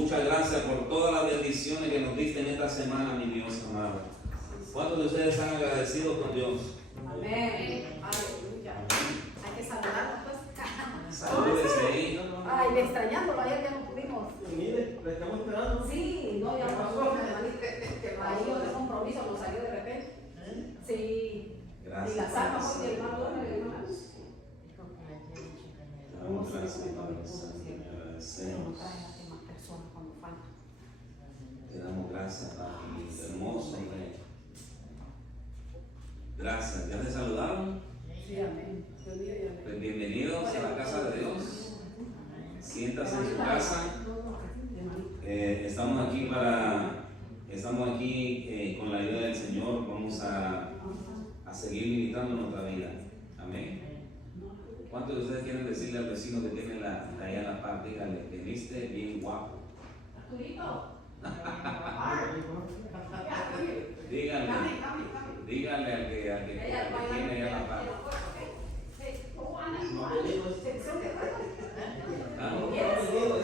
Muchas gracias por todas las bendiciones que nos diste en esta semana, mi Dios amado. ¿Cuántos de ustedes están agradecidos con Dios? Amén. Aleluya. Hay que saludarnos, pues. Salúdese ahí. Ay, le extrañándolo, ayer ya no pudimos. Mire, la estamos esperando. Sí, no, ya no pasó. Ahí otro compromiso nos salió de repente. Sí. Gracias. Y la salva, porque el hermano duerme, el hermano. Damos gracias, Padre Santo. Te agradecemos. Te damos gracias, Padre, hermoso Rey. Gracias. ¿Ya te saludaron? Sí, amén. Pues bienvenidos a la casa de Dios. Siéntase en su casa. Estamos aquí con la ayuda del Señor. Vamos a seguir militando nuestra vida. Amén. ¿Cuántos de ustedes quieren decirle al vecino que tiene ahí a la par? Dígale que viste bien guapo. Díganle al que tiene ahí a la par.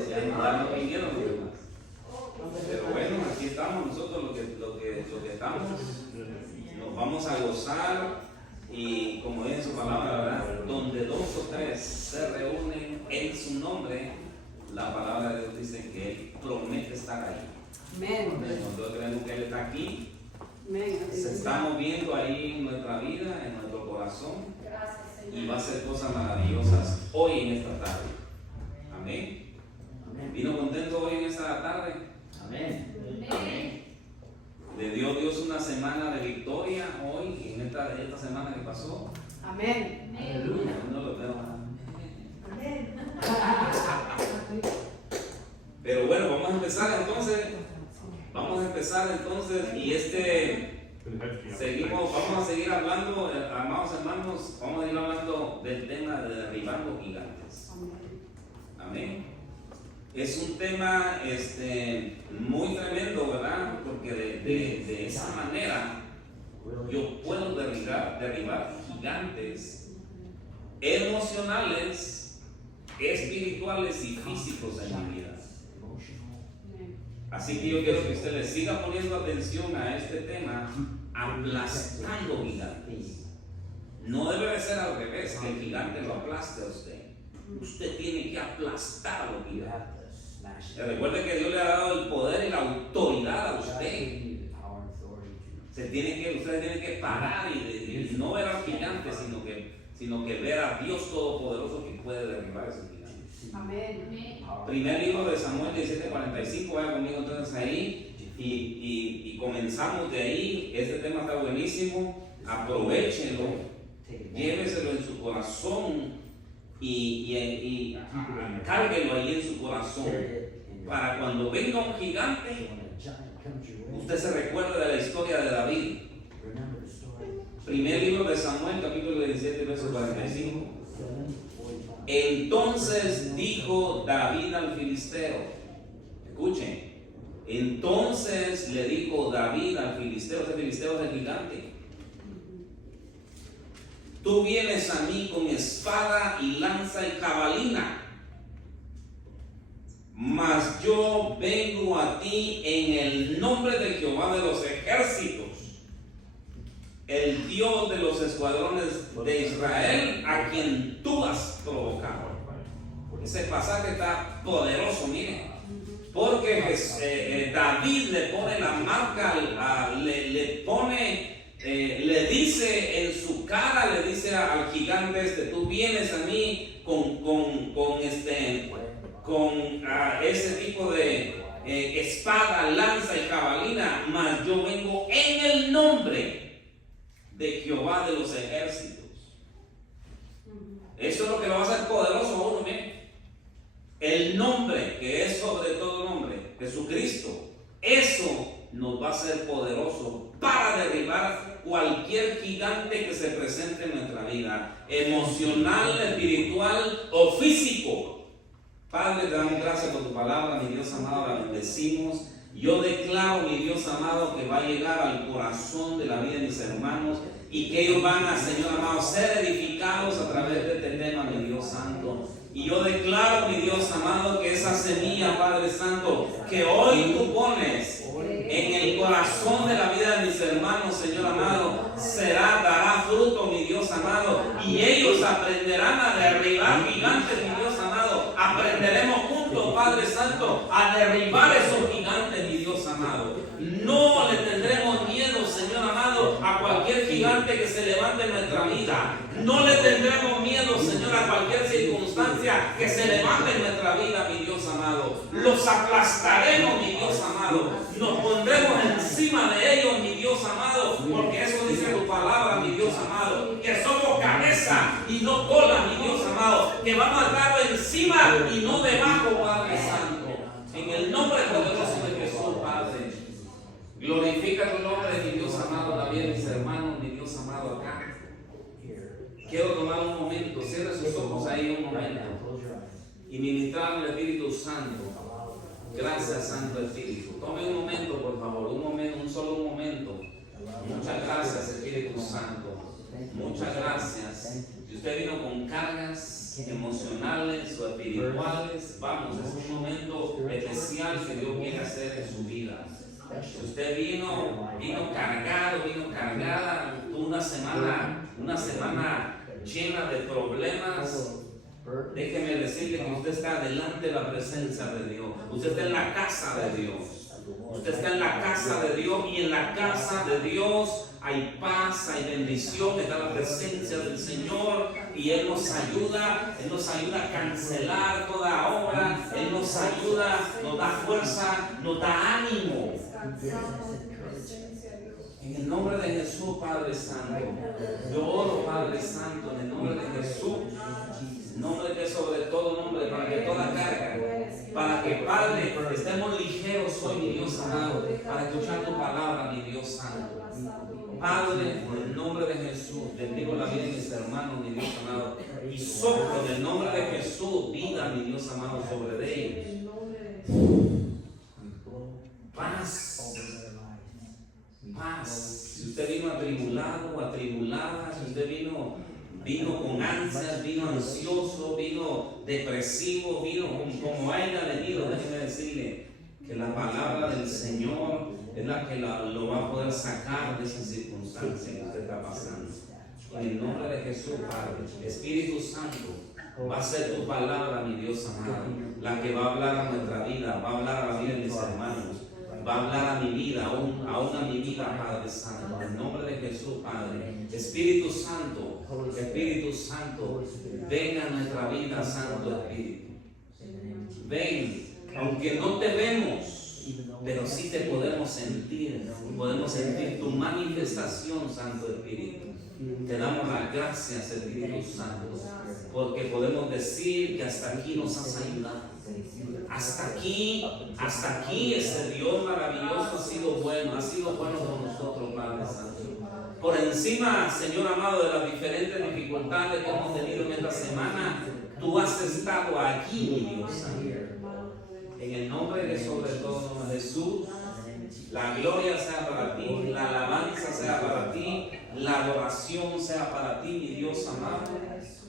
Ya no vinieron los demás. Pero bueno, aquí estamos nosotros lo que estamos. Nos vamos a gozar y como dice su palabra, ¿verdad? Donde dos o tres se reúnen en su nombre, la palabra de Dios dice que Él promete estar ahí. Amén. Nosotros creemos que Él está aquí. Amén. Se está moviendo ahí en nuestra vida, en nuestro corazón. Y va a hacer cosas maravillosas hoy en esta tarde. Amén. ¿Vino contento hoy en esta tarde? Amén. Amén. Le dio Dios una semana de victoria hoy, en esta semana que pasó. Amén. Aleluya. No lo veo. Amén. Pero bueno, vamos a empezar entonces. Y vamos a seguir hablando, amados hermanos, vamos a ir hablando del tema de derribando gigantes. Amén. Es un tema muy tremendo, ¿verdad? Porque de esa manera yo puedo derribar gigantes emocionales, espirituales y físicos en mi vida. Así que yo quiero que usted le siga poniendo atención a este tema, aplastando gigantes. No debe de ser al revés, que el gigante lo aplaste a usted. Usted tiene que aplastar a los gigantes. Recuerde que Dios le ha dado el poder y la autoridad a usted. Usted tiene que parar y no ver al gigante, sino que ver a Dios Todopoderoso que puede derribar ese gigante. Amén. Primer libro de Samuel 17:45, vaya conmigo entonces ahí y comenzamos de ahí. Este tema está buenísimo, aprovechenlo, lléveselo en su corazón y cárguelo ahí en su corazón para cuando venga un gigante usted se recuerde de la historia de David. Primer libro de Samuel capítulo 17 verso 45. Entonces dijo David al filisteo, escuchen, entonces le dijo David al filisteo, ese filisteo es el gigante: tú vienes a mí con espada y lanza y jabalina, mas yo vengo a ti en el nombre de Jehová de los ejércitos, el Dios de los escuadrones de Israel, a quien tú has provocado. Ese pasaje está poderoso, miren, porque David le pone la marca, le dice en su cara, le dice al gigante tú vienes a mí con ese tipo de espada, lanza y jabalina, mas yo vengo en el nombre de Jehová de los ejércitos. Eso es lo que lo va a hacer poderoso a uno, ¿bien? El nombre que es sobre todo nombre, Jesucristo, eso nos va a hacer poderoso para derribar cualquier gigante que se presente en nuestra vida, emocional, espiritual o físico. Padre, te damos gracias por tu palabra, mi Dios amado, la bendecimos. Yo declaro, mi Dios amado, que va a llegar al corazón de la vida de mis hermanos y que ellos van a, Señor amado, ser edificados a través de este tema, mi Dios santo. Y yo declaro, mi Dios amado, que esa semilla, Padre Santo, que hoy tú pones en el corazón de la vida de mis hermanos, Señor amado, dará fruto, mi Dios amado, y ellos aprenderán a derribar gigantes, mi Dios amado. Aprenderemos juntos, Padre Santo, a derribar esos gigantes, mi Dios amado. No le tendremos miedo, Señor amado, a cualquier gigante que se levante en nuestra vida. No le tendremos miedo, Señor, a cualquier circunstancia que se levante en nuestra vida, mi Dios amado. Los aplastaremos, mi Dios amado. Nos pondremos encima de ellos, mi Dios amado, porque eso dice tu palabra, mi Dios amado, que somos cabeza y no cola, mi Dios amado, que vamos a estar encima y no debajo, Padre Santo. En el nombre poderoso de Jesús, Padre. Glorifica tu nombre, mi Dios amado, la vida de mis hermanos, mi Dios amado, acá. Quiero tomar un momento, cierre sus ojos ahí un momento y ministrar al Espíritu Santo. Gracias, Santo Espíritu. Tome un momento, por favor, un solo momento. Muchas gracias, Espíritu Santo. Muchas gracias. Si usted vino con cargas emocionales o espirituales, vamos, es un momento especial que Dios quiere hacer en su vida. Si usted vino cargado, vino cargada, una semana llena de problemas, déjeme decirle que usted está delante de la presencia de Dios. Usted está en la casa de Dios. Usted está en la casa de Dios, y en la casa de Dios hay paz, hay bendición, está la presencia del Señor, y Él nos ayuda a cancelar toda obra, Él nos ayuda, nos da fuerza, nos da ánimo. En el nombre de Jesús, Padre Santo, yo oro, Padre Santo, en el nombre de Jesús, nombre que es sobre todo nombre, para que toda carga, para que, Padre, estemos ligeros hoy, mi Dios amado, para escuchar tu palabra, mi Dios santo. Padre, en el nombre de Jesús, bendigo la vida de mis hermanos, mi Dios amado, y soplo en el nombre de Jesús vida, mi Dios amado, sobre ellos. Paz. Paz. Si usted vino atribulado o atribulada, si usted vino con ansias, vino ansioso, vino depresivo, vino como haya venido, déjeme decirle que la palabra del Señor es la que lo va a poder sacar de esa circunstancia que usted está pasando. En el nombre de Jesús, Padre, Espíritu Santo, va a ser tu palabra, mi Dios amado, la que va a hablar a nuestra vida, va a hablar a la vida de mis hermanos, va a hablar a mi vida, aún a mi vida, Padre Santo. En el nombre de Jesús, Padre, Espíritu Santo, ven a nuestra vida, Santo Espíritu. Ven, aunque no te vemos, pero sí te podemos sentir tu manifestación, Santo Espíritu. Te damos las gracias, Espíritu Santo, porque podemos decir que hasta aquí nos has ayudado. Hasta aquí ese Dios maravilloso ha sido bueno con nosotros, Padre Santo. Por encima, Señor amado, de las diferentes dificultades que hemos tenido en esta semana, tú has estado aquí, mi Dios Santo. En el nombre de sobre todo nombre de Jesús, la gloria sea para ti, la alabanza sea para ti, la adoración sea para ti, mi Dios amado.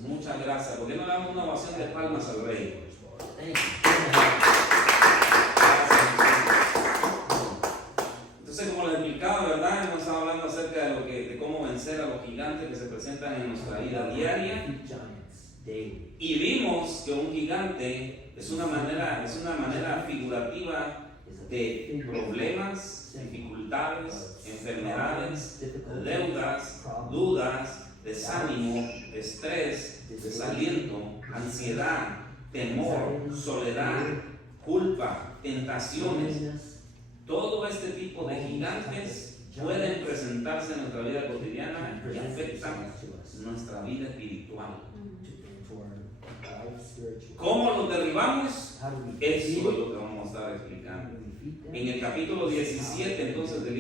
Muchas gracias. ¿Por qué no le damos una oración de palmas al Rey? Entonces, como les explicaba, ¿verdad? Hemos estado hablando acerca de cómo vencer a los gigantes que se presentan en nuestra vida diaria. Y vimos que un gigante es una manera figurativa de problemas, dificultades, enfermedades, deudas, dudas, desánimo, estrés, desaliento, ansiedad, temor, soledad, culpa, tentaciones. Todo este tipo de gigantes pueden presentarse en nuestra vida cotidiana y afectan nuestra vida espiritual. ¿Cómo los derribamos? Eso es lo que vamos a estar explicando. En el capítulo 17, entonces, del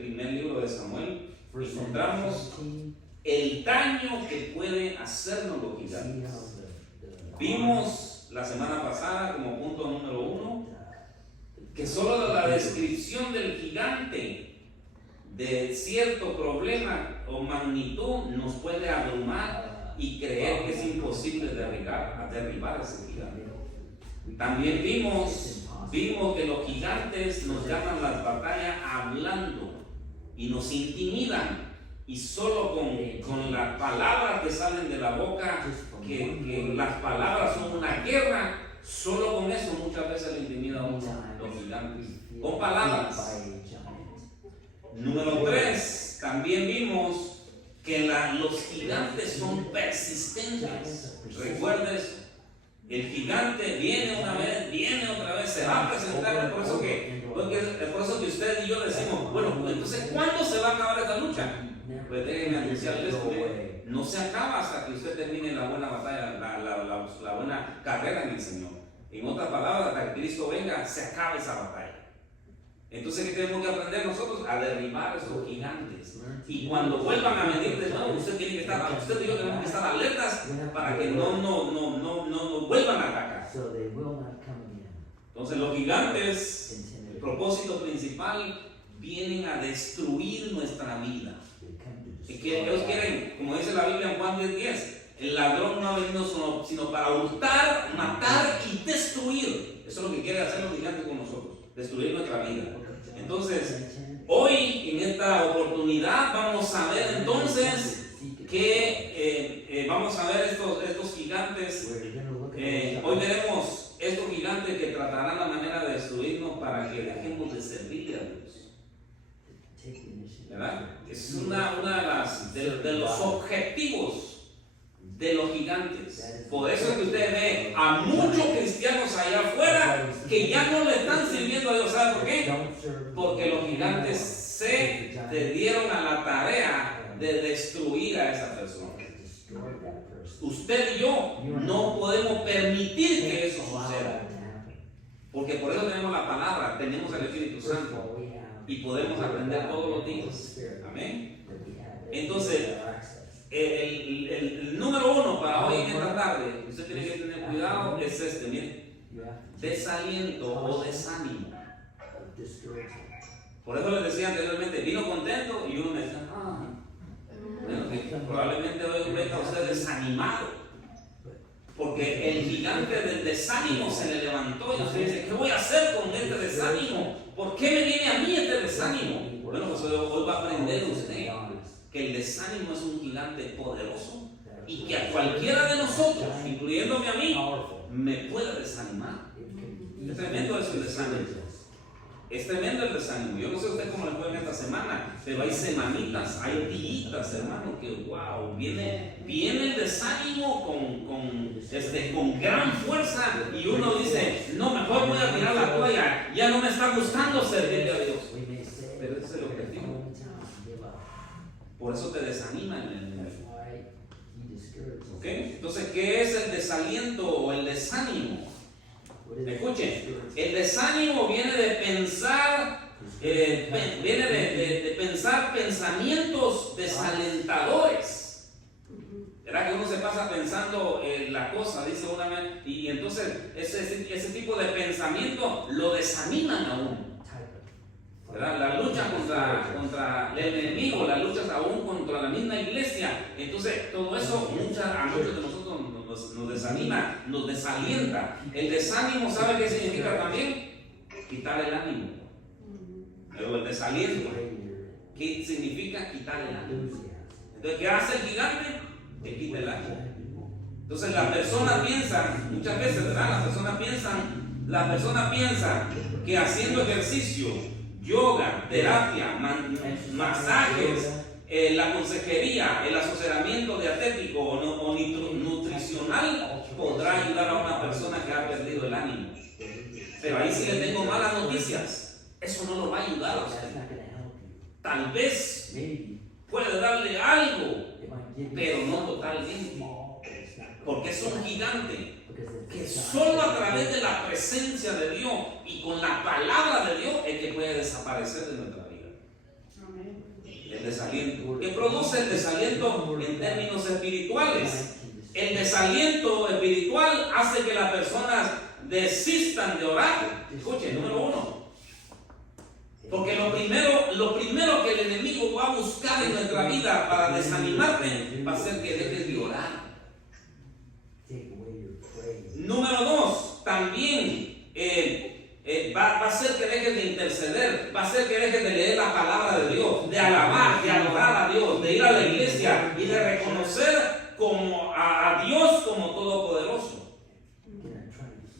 primer libro de Samuel, encontramos el daño que pueden hacernos los gigantes. Vimos la semana pasada, como punto número 1, que solo la descripción del gigante de cierto problema o magnitud nos puede abrumar y creer que es imposible derribar ese gigante. También vimos que los gigantes nos ganan las batallas hablando y nos intimidan, y solo con las palabras que salen de la boca, que las palabras son una guerra, solo con eso muchas veces le intimidan a uno los gigantes, con palabras. Número 3, también vimos que los gigantes son persistentes. Recuerda eso. El gigante viene una vez, viene otra vez, se va a presentar. Por eso que usted y yo decimos, bueno, pues entonces, ¿cuándo se va a acabar esta lucha? Pues déjenme anunciarles que no se acaba hasta que usted termine la buena batalla, la buena carrera en el Señor. En otras palabras, hasta que Cristo venga, se acaba esa batalla. Entonces, ¿qué tenemos que aprender nosotros? A derribar esos gigantes. Y cuando vuelvan a venir de nuevo, usted y yo tenemos que estar alertas para que no vuelvan a atacar. Entonces, los gigantes, el propósito principal, vienen a destruir nuestra vida. Es que ellos quieren, como dice la Biblia en Juan 10:10, el ladrón no ha venido sino para hurtar, matar y destruir. Eso es lo que quieren hacer los gigantes con nosotros, destruir nuestra vida. Entonces, hoy en esta oportunidad vamos a ver entonces que vamos a ver estos gigantes. Hoy veremos estos gigantes que tratarán la manera de destruirnos para que dejemos de servirle a Dios. ¿Verdad? Es una de los objetivos de los gigantes. Por eso es que usted ve a muchos cristianos allá afuera que ya no le están sirviendo a Dios. ¿Sabe por qué? Porque los gigantes se dieron a la tarea de destruir a esa persona. Usted y yo no podemos permitir que eso suceda. Porque por eso tenemos la palabra, tenemos el Espíritu Santo y podemos aprender todos los días. Amén. Entonces, el número 1 para hoy en esta tarde, usted tiene que tener cuidado, es este, miren: desaliento o desánimo. Por eso les decía anteriormente, vino contento, y uno me decía, bueno, que probablemente hoy venga usted desanimado, porque el gigante del desánimo se le levantó y usted dice, ¿qué voy a hacer con este desánimo? ¿Por qué me viene a mí este desánimo? Bueno, pues hoy va a aprender usted que el desánimo es un gigante poderoso y que a cualquiera de nosotros, incluyéndome a mí, me puede desanimar. Es tremendo eso, el desánimo. Es tremendo el desánimo. Yo no sé usted cómo le fue en esta semana, pero hay semanitas, hay días, hermano, que wow, viene el desánimo con gran fuerza, y uno dice, no, mejor voy a tirar la toalla, ya no me está gustando servirle a Dios. Pero ese es el objetivo. Por eso te desanima en el mundo. ¿Ok? Entonces, ¿qué es el desaliento o el desánimo? Escuchen, el desánimo viene de pensar, de pensar pensamientos desalentadores. ¿Verdad que uno se pasa pensando la cosa, dice una vez, y entonces ese tipo de pensamiento lo desaniman a uno? ¿Verdad? La lucha contra el enemigo, la lucha aún contra la misma iglesia. Entonces, todo eso a muchos de nosotros nos desanima, nos desalienta. El desánimo, ¿sabe qué significa también? Quitar el ánimo. Pero el desaliento, ¿qué significa quitar el ánimo? Entonces, ¿qué hace el gigante? Te quita el ánimo. Entonces, la persona piensa, muchas veces, ¿verdad? La persona piensa que haciendo ejercicio, yoga, terapia, masajes, la consejería, el asesoramiento dietético o nutricional podrá ayudar a una persona que ha perdido el ánimo. Pero ahí sí le tengo malas noticias. Eso no lo va a ayudar a usted. Tal vez puede darle algo, pero no totalmente. Porque es un gigante que solo a través de la presencia de Dios y con la palabra de Dios es que puede desaparecer de nuestra vida. El desaliento. ¿Qué produce el desaliento en términos espirituales? El desaliento espiritual hace que las personas desistan de orar. Escuchen, número 1. Porque lo primero que el enemigo va a buscar en nuestra vida para desanimarte va a ser que dejes de orar. hacer que dejes de interceder, va a hacer que dejes de leer la palabra de Dios, de alabar, de adorar a Dios, de ir a la iglesia y de reconocer a Dios como todopoderoso.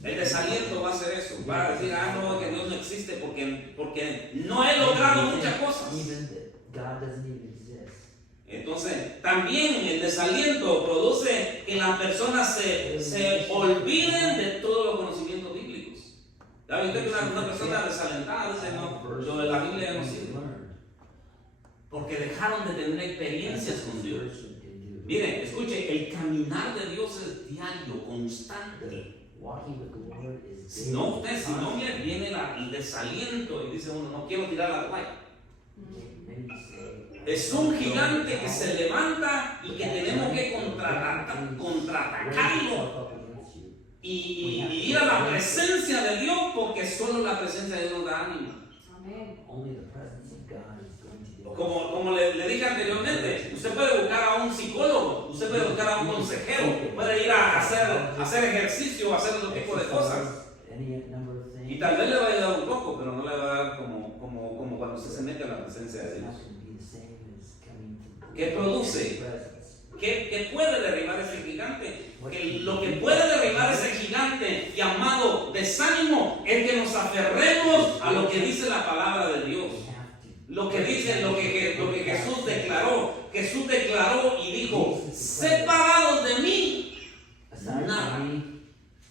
El desaliento va a hacer eso, va a decir, no, que Dios no existe porque no he logrado muchas cosas. Entonces, también el desaliento produce que las personas se olviden de todos los conocimientos bíblicos. ¿Sabe usted que una persona desalentada dice, no, lo de la Biblia no sirve? Porque dejaron de tener experiencias con Dios. Miren, escuche, el caminar de Dios es diario, constante. Si no, mire, viene el desaliento y dice uno, no quiero tirar la toalla. Es un gigante que se levanta y que tenemos que contraatacarlo y ir a la presencia de Dios, porque solo la presencia de Dios nos da ánimo. Como le dije anteriormente, usted puede buscar a un psicólogo, usted puede buscar a un consejero, puede ir a hacer ejercicio, a hacer otro tipo de cosas. Y tal vez le va a ayudar un poco, pero no le va a dar como cuando usted se mete en la presencia de Dios. ¿Qué produce? ¿Qué puede derribar ese gigante? Que lo que puede derribar ese gigante llamado desánimo es que nos aferremos a lo que dice la palabra de Dios. Lo que dice, lo que Jesús declaró. Jesús declaró y dijo, separados de mí, nada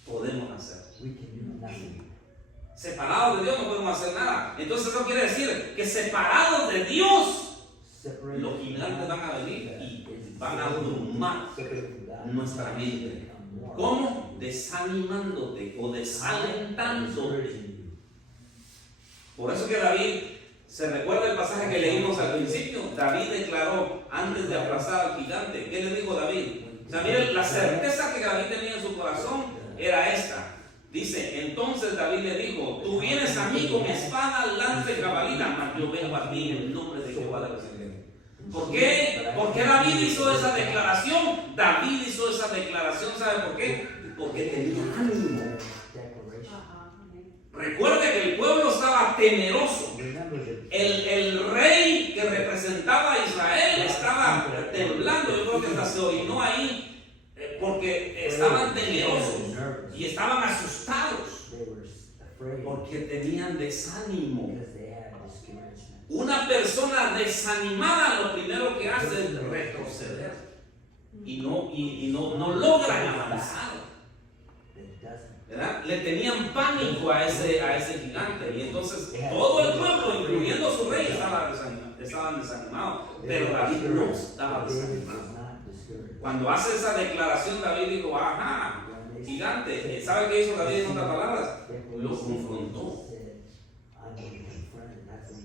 podemos hacer. Separados de Dios no podemos hacer nada. Entonces eso quiere decir que separados de Dios, los gigantes van a venir y van a abrumar nuestra mente. ¿Cómo? Desanimándote o desalentándote. Por eso que David, se recuerda el pasaje que leímos al principio. David declaró antes de abrazar al gigante. ¿Qué le dijo David? O sea, miren, la certeza que David tenía en su corazón era esta. Dice, entonces David le dijo, tú vienes a mí con espada, lanza y jabalina, mas yo vengo a ti en el nombre de Jehová de los ejércitos. ¿Por qué? ¿Por qué David hizo esa declaración? David hizo esa declaración, ¿sabe por qué? Porque tenía ánimo. Recuerde que el pueblo estaba temeroso. El rey que representaba a Israel estaba temblando. Yo creo que hasta se orinó ahí porque estaban temerosos y estaban asustados porque tenían desánimo. Una persona desanimada lo primero que hace es retroceder y no logran avanzar. ¿Verdad? Le tenían pánico a ese gigante y entonces todo el pueblo, incluyendo su rey, estaban desanimados, pero David no estaba desanimado. Cuando hace esa declaración, David dijo, ajá, gigante. ¿Sabe qué hizo David en otras palabras? Lo confrontó.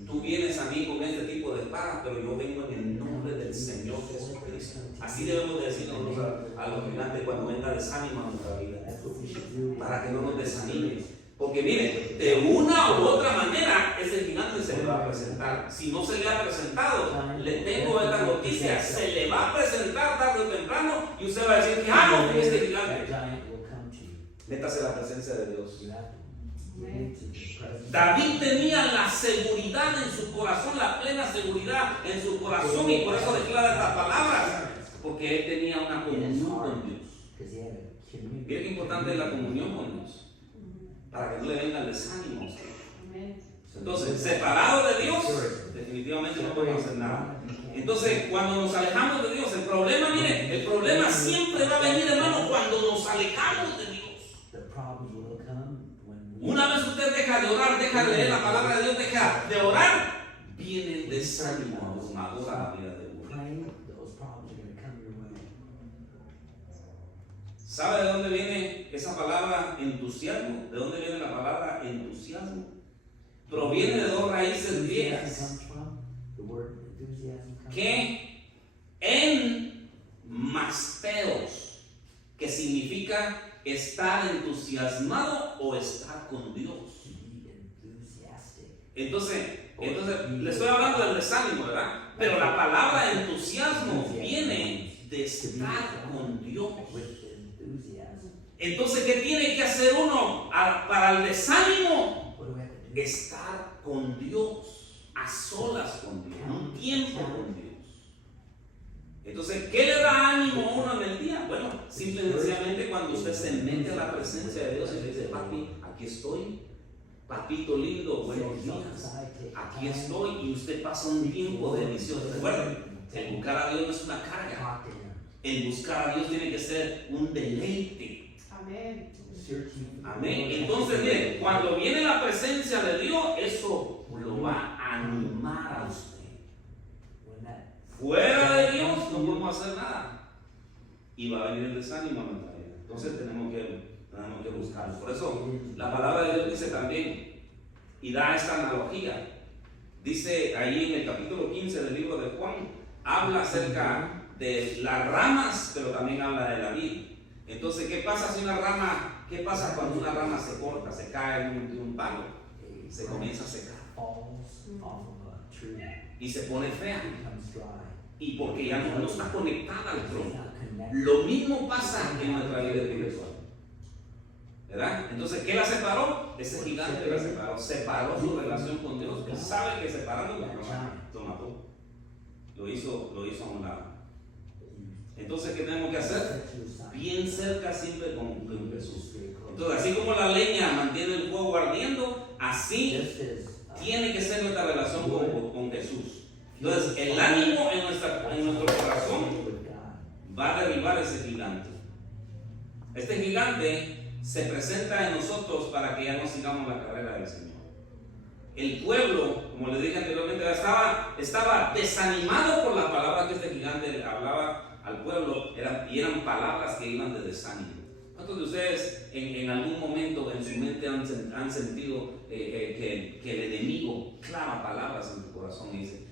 Tú vienes a mí con este tipo de espada, pero yo vengo en el nombre del Señor Jesucristo. Así debemos decir nosotros a los gigantes cuando venga desánimo a nuestra vida, para que no nos desanime. Porque mire, de una u otra manera ese gigante se le va a presentar. Si no se le ha presentado, le tengo esta noticia, se le va a presentar tarde o temprano y usted va a decir, ¿qué hago con este gigante? Métase a la presencia de Dios. David tenía la seguridad en su corazón, la plena seguridad en su corazón, y por eso declara estas palabras, porque él tenía una comunión con Dios. Miren qué importante es la comunión con Dios, para que no le venga el desánimo. Entonces, separado de Dios, definitivamente no podemos hacer nada. Entonces, cuando nos alejamos de Dios, el problema, mire, el problema siempre va a venir, hermano, cuando nos alejamos de Dios. Una vez usted deja de orar, deja de leer la palabra de Dios, deja de orar, viene el desánimo abrumador a la vida de uno. ¿Sabe de dónde viene esa palabra entusiasmo? ¿De dónde viene la palabra entusiasmo? Proviene de dos raíces griegas. Que en masteos, que significa estar entusiasmado o estar con Dios. Entonces le estoy hablando del desánimo, ¿verdad? Pero la palabra entusiasmo viene de estar con Dios. Entonces, ¿qué tiene que hacer uno para el desánimo? estar con Dios, a solas con Dios, un tiempo con Dios. Entonces, ¿qué le da ánimo a uno en el día? Bueno, simple y sencillamente cuando usted se mete a la presencia de Dios y le dice, papi, aquí estoy, papito lindo, buenos días, aquí estoy, y usted pasa un tiempo delicioso. Recuerden, el buscar a Dios no es una carga, el buscar a Dios tiene que ser un deleite. Amén. Amén. Entonces, mire, cuando viene la presencia de Dios, eso lo va a animar a usted. Fuera de Dios no podemos hacer nada. Y va a venir el desánimo a nuestra vida. Entonces tenemos que buscarlo. Por eso la palabra de Dios dice también, y da esta analogía. Dice ahí en el capítulo 15 del libro de Juan, habla acerca de las ramas, pero también habla de la vid. Entonces, ¿qué pasa si una rama, qué pasa cuando una rama se corta, se cae de un palo? Se comienza a secar y se pone fea. Y porque ya no está conectada al tronco. Lo mismo pasa en nuestra vida espiritual. ¿Verdad? Entonces, ¿qué la separó? Ese gigante la separó. Separó su relación con Dios. Él sabe que separando lo mató. Lo hizo a un lado. Entonces, ¿qué tenemos que hacer? Bien cerca siempre con Jesús. Entonces, así como la leña mantiene el fuego ardiendo, así tiene que ser nuestra relación con Jesús. Entonces, el ánimo en nuestro corazón va a derribar ese gigante. Este gigante se presenta en nosotros para que ya no sigamos la carrera del Señor. El pueblo, como les dije anteriormente, estaba desanimado por las palabras que este gigante le hablaba al pueblo, y eran palabras que iban de desánimo. ¿Cuántos de ustedes en algún momento en su mente han sentido que el enemigo clama palabras en tu corazón y dice,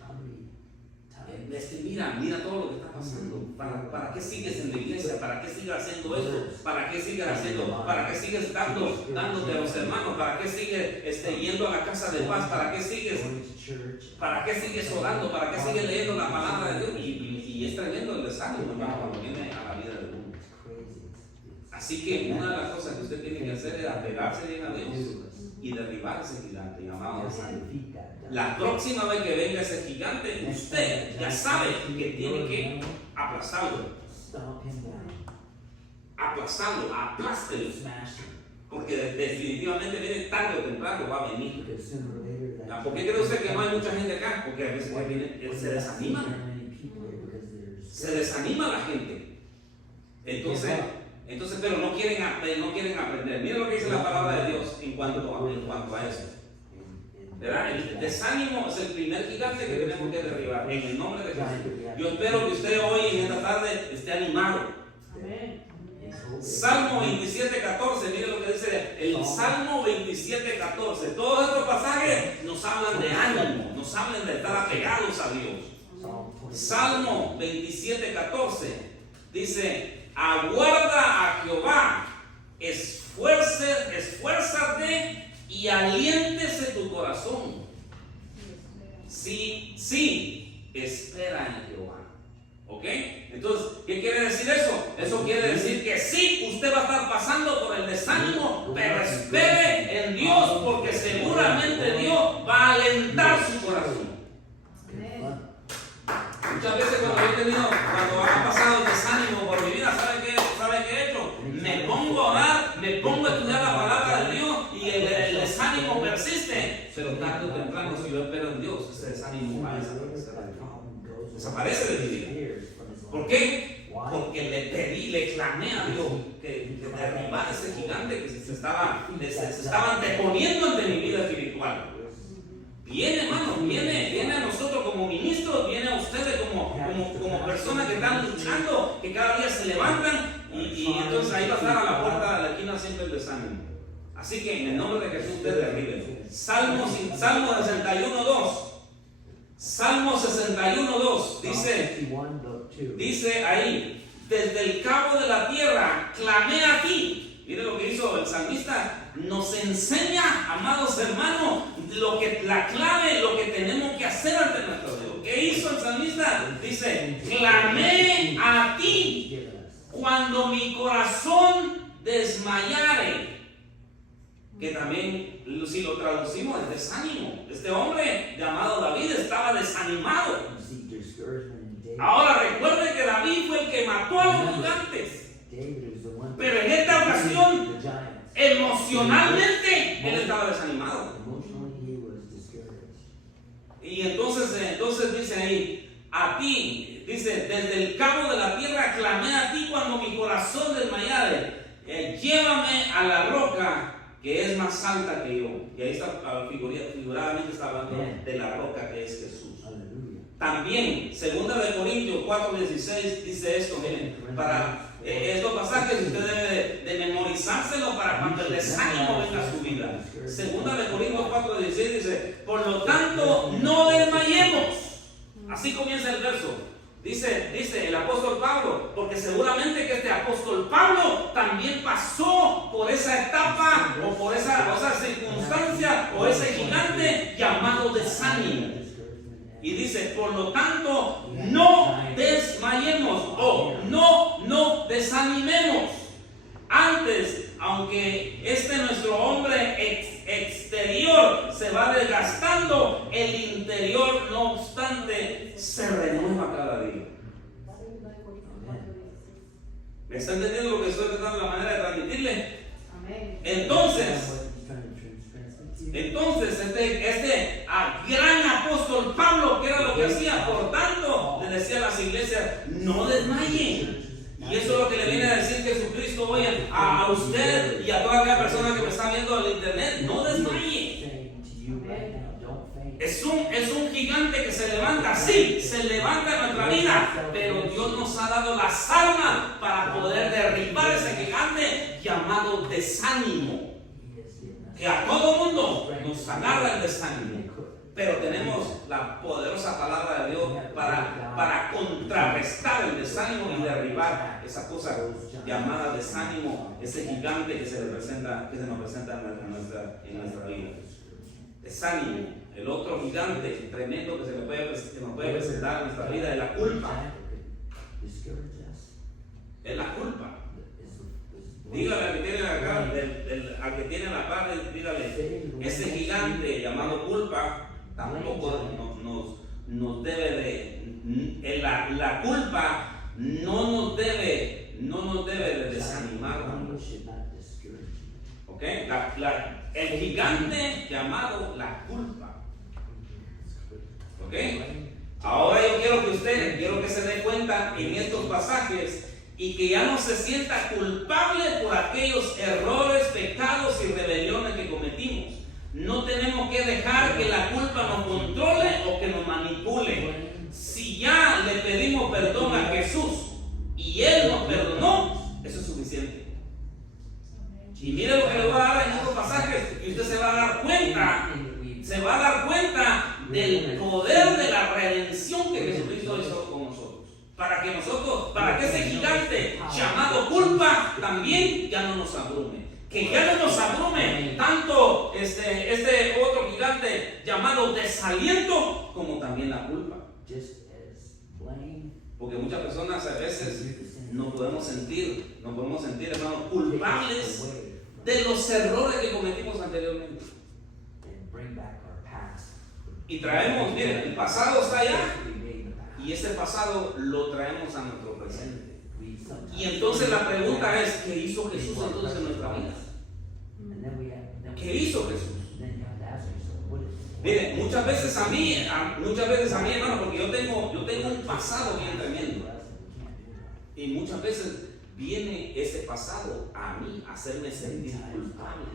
mira todo lo que está pasando, ¿para qué sigues en la iglesia? ¿Para qué sigues haciendo esto? ¿Para qué sigues dándote a los hermanos? ¿Para qué sigues yendo a la casa de paz? ¿Para qué sigues orando? ¿Para qué sigues leyendo la palabra de Dios? Y es tremendo el desánimo, hermano, cuando viene a la vida de uno. Así que una de las cosas que usted tiene que hacer es apegarse bien a Dios y derribar ese gigante llamado desánimo. La próxima vez que venga ese gigante, usted ya sabe que tiene que aplastarlo. Aplástelo. Porque definitivamente viene tarde o temprano, va a venir. ¿Por qué cree usted que no hay mucha gente acá? Porque a veces se desanima. Se desanima la gente. Entonces, pero no quieren aprender. Miren lo que dice la palabra de Dios en cuanto a eso. ¿Verdad? El desánimo es el primer gigante que tenemos que derribar en el nombre de Jesús. Yo espero que usted hoy en esta tarde esté animado. Salmo 27:14, mire lo que dice el Salmo 27:14. Todos estos pasajes nos hablan de ánimo, nos hablan de estar apegados a Dios. Salmo 27:14 dice: aguarda a Jehová, esfuérzate y aliéntese tu corazón. Sí, espera en Jehová. ¿Ok? Entonces, ¿qué quiere decir eso? Eso quiere decir que sí, usted va a estar pasando por el desánimo, pero espere en Dios, porque seguramente Dios va a alentar su corazón. Muchas veces cuando ha pasado el desánimo por mi vida, ¿sabe qué he hecho? Me pongo a orar, me pongo a estudiar la palabra de Dios y el desánimo persiste. Pero tarde o temprano, si yo espero en Dios, ese desánimo va a desaparece de mi vida. ¿Por qué? Porque le pedí, le clamé a Dios que derribara ese gigante que se estaba anteponiendo ante mi vida espiritual. Viene, hermano, viene a nosotros como ministros, viene a ustedes como personas que están luchando, que cada día se levantan y entonces ahí va a estar a la puerta de la esquina siempre el desánimo. Así que en el nombre de Jesús usted derribe. Salmo 61:2. Salmo 61:2 dice ahí: desde el cabo de la tierra clamé a ti. Mire lo que hizo el salmista. Nos enseña, amados hermanos, la clave, lo que tenemos que hacer ante nuestro Dios. ¿Qué hizo el salmista? Dice: clamé a ti cuando mi corazón desmayare. que también, si lo traducimos, es desánimo. Este hombre llamado David estaba desanimado. You see discouragement in David. Ahora recuerde que David fue el que mató a los gigantes, David was the one that pero en esta ocasión, the giants. emocionalmente, él estaba desanimado. Emotionally, he was discouraged. Y entonces dice ahí, a ti, dice, desde el cabo de la tierra clamé a ti cuando mi corazón desmayare. Llévame a la roca que es más alta que yo. Y ahí está, figuradamente está hablando de la roca que es Jesús. Hallelujah. También, 2 de Corintios 4:16 dice esto, miren, para estos pasajes usted debe de memorizárselo para cuando el desánimo venga a su vida. 2 de Corintios 4:16 dice, por lo tanto, no desmayemos. Así comienza el verso. Dice el apóstol Pablo, porque seguramente que este apóstol Pablo también pasó por esa etapa o por esa circunstancia o ese gigante llamado desánimo. Y dice, por lo tanto, no desmayemos o no desanimemos. Antes, aunque nuestro hombre exterior se va desgastando, el interior, no obstante, se renueva cada día. ¿Me está entendiendo lo que estoy tratando, la manera de transmitirle? Amén. Entonces, este gran apóstol Pablo, ¿qué era lo que hacía? Por tanto, le decía a las iglesias, no desmayen. Y eso es lo que le viene a decir Jesucristo hoy a usted y a toda aquella persona que me está viendo en internet, no desmaye. Es un gigante que se levanta, sí, se levanta en nuestra vida, pero Dios nos ha dado las armas para poder derribar ese gigante llamado desánimo. Que a todo mundo nos agarra el desánimo, pero tenemos la poderosa palabra de Dios para contrarrestar el desánimo y derribar esa cosa llamada desánimo, ese gigante que se nos presenta en nuestra vida. Desánimo, el otro gigante tremendo que nos puede presentar en nuestra vida es la culpa. Es la culpa. Dígale al que tiene acá, al que tiene la par, dígale, ese gigante llamado culpa tampoco nos debe de, la culpa no nos debe de desanimar. ¿Ok? El gigante llamado la culpa. ¿Ok? Ahora yo quiero que se dé cuenta en estos pasajes y que ya no se sienta culpable por aquellos errores, pecados y rebeliones que cometimos. No tenemos que dejar que la culpa nos controle o que nos manipule. Si ya le pedimos perdón a Jesús y Él nos perdonó, eso es suficiente. Y mire lo que le voy a dar en estos pasajes y usted se va a dar cuenta del poder de la redención que Jesucristo hizo con nosotros. Para que ese gigante llamado culpa también ya no nos abrume. Que ya no nos abrume tanto este otro gigante llamado desaliento como también la culpa. Porque muchas personas a veces nos podemos sentir, hermanos, culpables de los errores que cometimos anteriormente. Y traemos, miren, el pasado está allá y ese pasado lo traemos a nuestro presente. Y entonces la pregunta es, ¿qué hizo Jesús entonces en nuestra vida? ¿Qué hizo Jesús? Mire, muchas veces a mí, hermano, porque yo tengo un pasado bien tremendo. Y muchas veces viene ese pasado a mí a hacerme sentir culpable.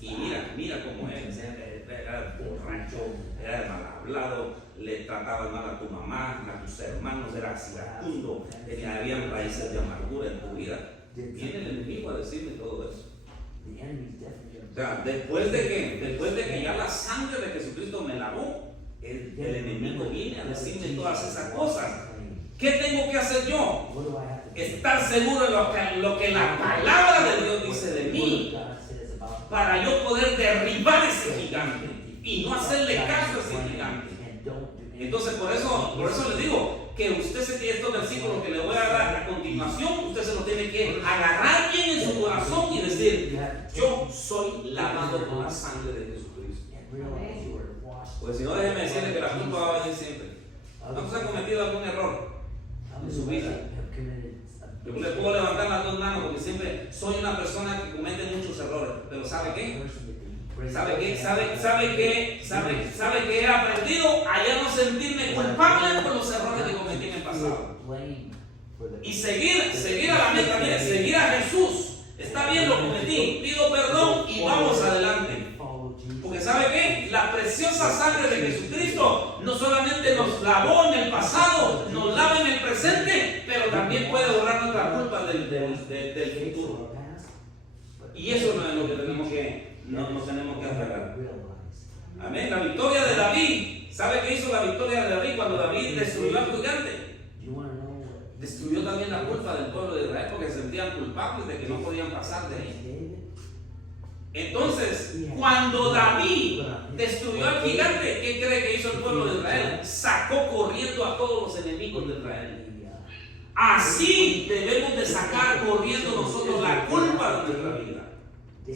Y mira cómo es, era borracho, era mal hablado, le trataba mal a tu mamá, a tus hermanos, era iracundo, habían raíces de amargura en tu vida. Viene el enemigo a decirme todo eso. O sea, después de que ya la sangre de Jesucristo me lavó, el enemigo viene a decirme todas esas cosas. ¿Qué tengo que hacer yo? Estar seguro de lo que la palabra de Dios dice de mí, para yo poder derribar ese gigante y no hacerle caso a ese gigante. Entonces por eso les digo que usted estos versículos que le voy a dar a continuación, usted se lo tiene que agarrar bien en su corazón y decir, yo soy realize you were washed. Pues si no, déjeme decirle que la culpa va a venir siempre. ¿Cuántos han cometido algún error en su vida? Have committed Yo le puedo levantar las dos manos porque siempre soy una persona que comete muchos errores. Pero ¿sabe qué? ¿Sabe qué? ¿Sabe qué? He aprendido a ya no sentirme culpable por los errores que cometí en el pasado. Y seguir a la meta, mire, seguir a Jesús. Está bien, lo cometí, pido perdón y vamos adelante. Porque ¿sabe qué? La preciosa sangre de Jesucristo no solamente nos lavó en el pasado, nos lava en el presente, pero también puede borrar nuestra culpa del futuro. Y eso no es lo que tenemos que, nos tenemos que arreglar. Amén. La victoria de David. ¿Sabe qué hizo la victoria de David cuando David destruyó al gigante? Destruyó también la culpa del pueblo de Israel porque se sentían culpables de que no podían pasar de ahí. Entonces, cuando David destruyó al gigante, ¿qué cree que hizo el pueblo de Israel? Sacó corriendo a todos los enemigos de Israel. Así debemos de sacar corriendo nosotros la culpa de nuestra vida.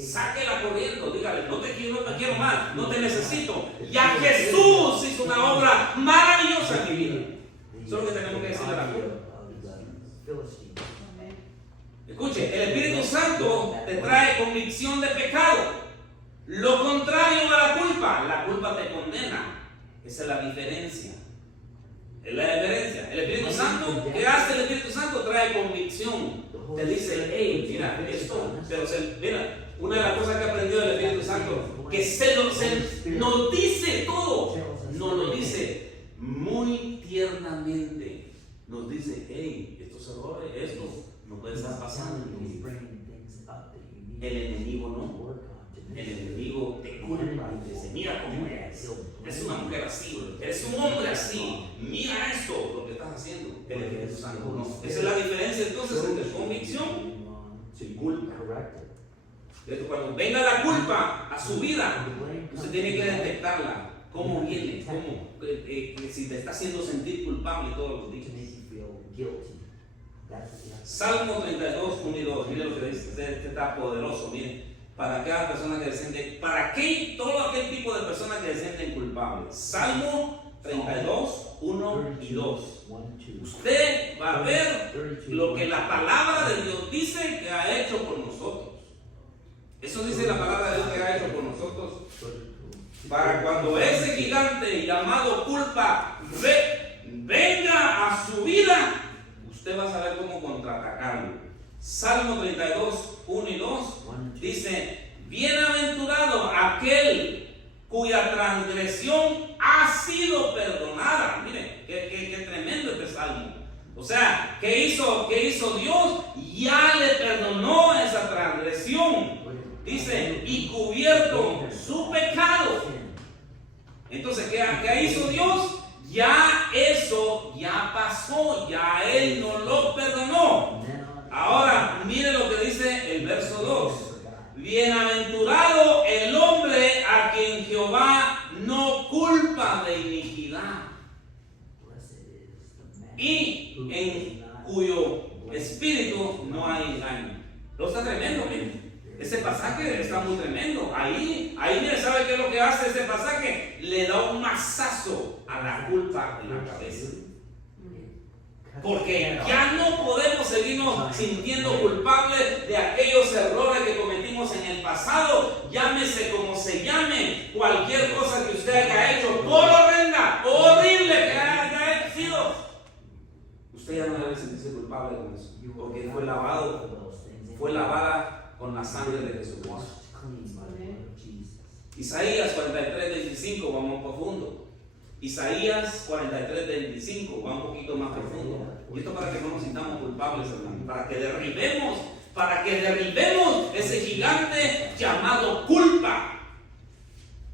Sáquela corriendo, dígale, no te quiero más, no te necesito. Ya Jesús hizo una obra maravillosa en mi vida. Eso es lo que tenemos que decirle a la culpa. Escuche, el Espíritu Santo te trae convicción de pecado. Lo contrario a la culpa te condena. Esa es la diferencia. Es la diferencia. El Espíritu Santo, ¿qué hace el Espíritu Santo? Trae convicción. Te dice, hey, mira, esto, pero mira, una de las cosas que he aprendido del Espíritu Santo, que nos dice todo, nos lo dice muy tiernamente. Nos dice, hey, estos errores, esto no puede estar pasando en tu vida. El enemigo no. El enemigo te culpa y te dice, mira cómo eres. Eres una mujer así, eres un hombre así. Mira esto, lo que estás haciendo. El Espíritu Santo no. Esa es la diferencia entonces entre convicción y culpa. Cuando venga la culpa a su vida, usted tiene que detectarla. ¿Cómo viene? Si te está haciendo sentir culpable todos los días. Salmo 32, 1 y 2. Mire lo que dice. Este está poderoso. Mire, para cada persona que se siente, para qué todo aquel tipo de personas que se sienten culpables. Salmo 32, 1 y 2. Usted va a ver lo que la palabra de Dios dice que ha hecho por nosotros. Eso dice la palabra de Dios que ha hecho por nosotros. Para cuando ese gigante llamado culpa venga a su vida, usted va a saber cómo contraatacarlo. Salmo 32, 1 y 2 dice: bienaventurado aquel cuya transgresión ha sido perdonada. Mire, qué tremendo este salmo. O sea, ¿qué hizo Dios? Ya le perdonó esa transgresión. Dice, y cubierto su pecado. Entonces, ¿qué hizo Dios? Ya eso ya pasó, ya Él nos lo perdonó. Ahora, mire lo que dice el verso 2. Bienaventurado el hombre a quien Jehová no culpa de iniquidad y en cuyo espíritu no hay engaño. Lo está tremendo, mire. Ese pasaje está muy tremendo. Ahí, mire, ¿sabe qué es lo que hace ese pasaje? Le da un mazazo a la culpa en la cabeza. Porque ya no podemos seguirnos sintiendo culpables de aquellos errores que cometimos en el pasado. Llámese como se llame, cualquier cosa que usted haya hecho, por horrenda, horrible que haya sido, usted ya no debe sentirse culpable con eso. Porque fue lavada con la sangre de Jesucristo. Isaías 43, 25, vamos más profundo. Isaías 43, 25, va un poquito más profundo. Y esto para que no nos sintamos culpables, hermano. Para que derribemos ese gigante llamado culpa.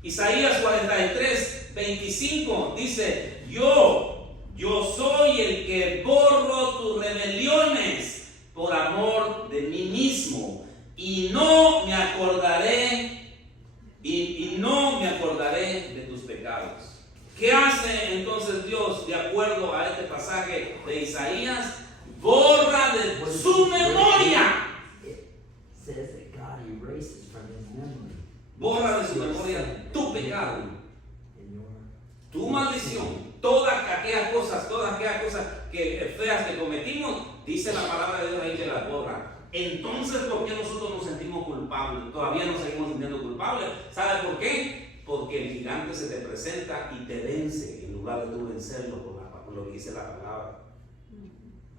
Isaías 43, 25 dice: yo soy el que borro tus rebeliones por amor de mí mismo. Y no me acordaré de tus pecados. ¿Qué hace entonces Dios de acuerdo a este pasaje de Isaías? Borra de su memoria. Borra de su memoria tu pecado, in your tu maldición, todas aquellas cosas que feas que cometimos, dice la palabra de Dios ahí que las borra. Entonces, ¿por qué nosotros nos sentimos culpables? Todavía nos seguimos sintiendo culpables. ¿Sabe por qué? Porque el gigante se te presenta y te vence en lugar de tú vencerlo por lo que dice la palabra.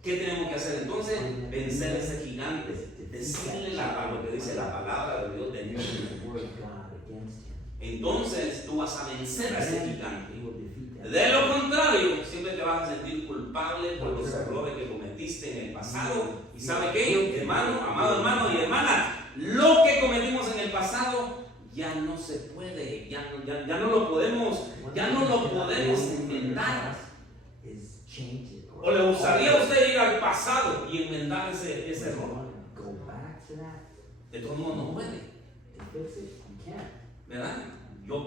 ¿Qué tenemos que hacer entonces? Vencer ese gigante, decirle a lo que dice la palabra de Dios de Dios. the word of God against him. Entonces tú vas a vencer a ese gigante. He will defeat that. De lo contrario, siempre te vas a sentir culpable por los errores que cometiste en el pasado. ¿Y sabe qué, hermano, amado hermano y hermana? Lo que cometimos en el pasado ya no se puede, ya no lo podemos enmendar. Is change it. ¿O le gustaría a usted ir al pasado y enmendar ese error? Go back to that De todos modos no puede, and fix it. You can't. ¿verdad?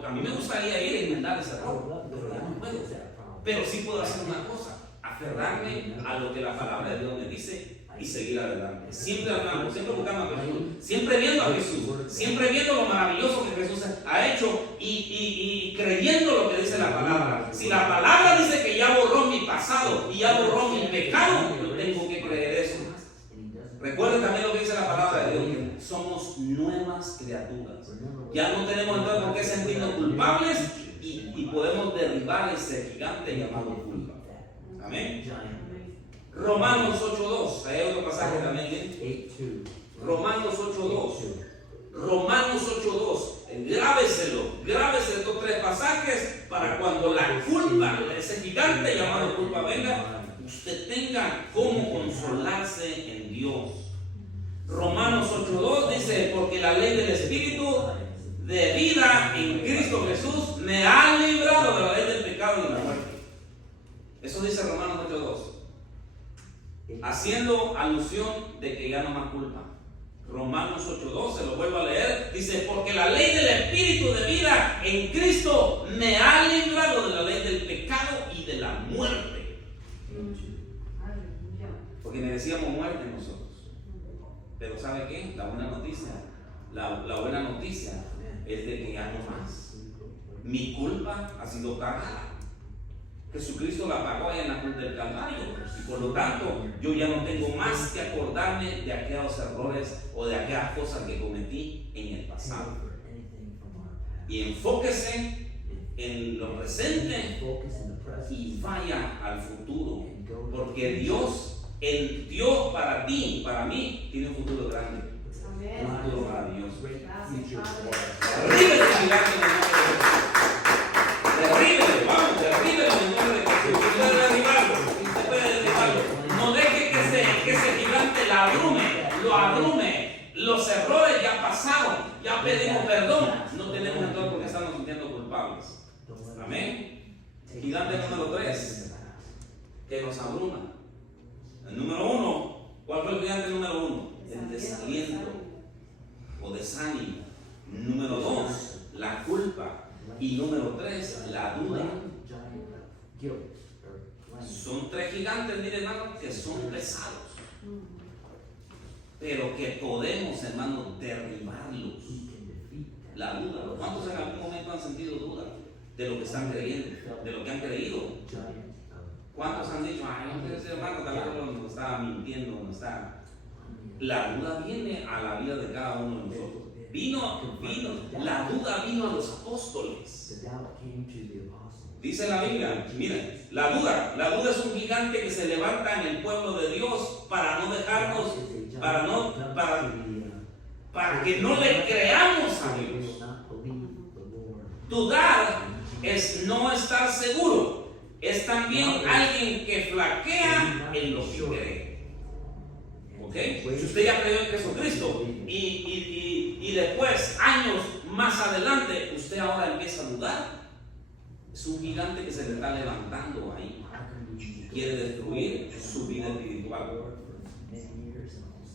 A mí me gustaría ir a enmendar ese error, pero ya no puedo. Pero sí puedo hacer una cosa, aferrarme a lo que la palabra de Dios me dice y seguir adelante. Siempre hablando, siempre buscando a Jesús, siempre viendo a Jesús, siempre viendo lo maravilloso que Jesús ha hecho y creyendo lo que dice la palabra. Si la palabra dice que ya borró mi pasado y ya borró mi pecado, yo tengo que creer eso. Recuerden también lo que dice la palabra de Dios, que somos nuevas criaturas. Ya no tenemos entonces por qué sentirnos culpables y podemos derribar ese gigante llamado culpa. Amén. Romanos 8.2, hay otro pasaje también. 8:2. Romanos 8.2. Romanos 8.2. Grábese estos tres pasajes para cuando la culpa, ese gigante llamado culpa venga, usted tenga cómo consolarse en Dios. Romanos 8.2 dice, porque la ley del Espíritu de vida en Cristo Jesús me ha librado de la ley del pecado y de la muerte. Eso dice Romanos 8.2, haciendo alusión de que ya no más culpa. Romanos 8.2, se lo vuelvo a leer, dice, porque la ley del Espíritu de vida en Cristo me ha librado de la ley del pecado y de la muerte. Porque merecíamos muerte nosotros. Pero ¿sabe qué? La buena noticia es de que ya no más. Mi culpa ha sido pagada. Jesucristo la pagó allá en la cruz del Calvario. Y por lo tanto, yo ya no tengo más que acordarme de aquellos errores o de aquellas cosas que cometí en el pasado. Y enfóquese en lo presente y vaya al futuro. Porque Dios para ti, para mí, tiene un futuro grande. Un futuro maravilloso. Derríbele, gigante, en el nombre de Jesús. Derríbele, vamos, derríbele en el nombre de Jesús. Usted puede derribarlo, usted puede derribarlo. No deje que ese gigante lo abrume. Los errores ya pasaron, ya pedimos perdón. No tenemos entonces por qué estamos sintiendo culpables. Amén. Gigante número 3, que nos abruma. El número 1, ¿cuál fue el gigante número 1? El desaliento o desánimo. Número 2, la culpa. Y número 3, la duda. Son 3 gigantes, miren hermano, que son pesados, pero que podemos, hermano, derribarlos. La duda. ¿Cuántos en algún momento han sentido duda de lo que están creyendo, de lo que han creído? ¿Cuántos han dicho, ay, no ese hermano tal vez nos está mintiendo, no está? La duda viene a la vida de cada uno de nosotros. La duda vino a los apóstoles. Dice la Biblia, miren, la duda es un gigante que se levanta en el pueblo de Dios para no dejarnos, para que no le creamos a Dios. Dudar es no estar seguro, es también alguien que flaquea en lo que cree. ¿Okay? Si usted ya creyó en Jesucristo y después, años más adelante, usted ahora empieza a dudar, es un gigante que se le está levantando ahí. Quiere destruir su vida espiritual.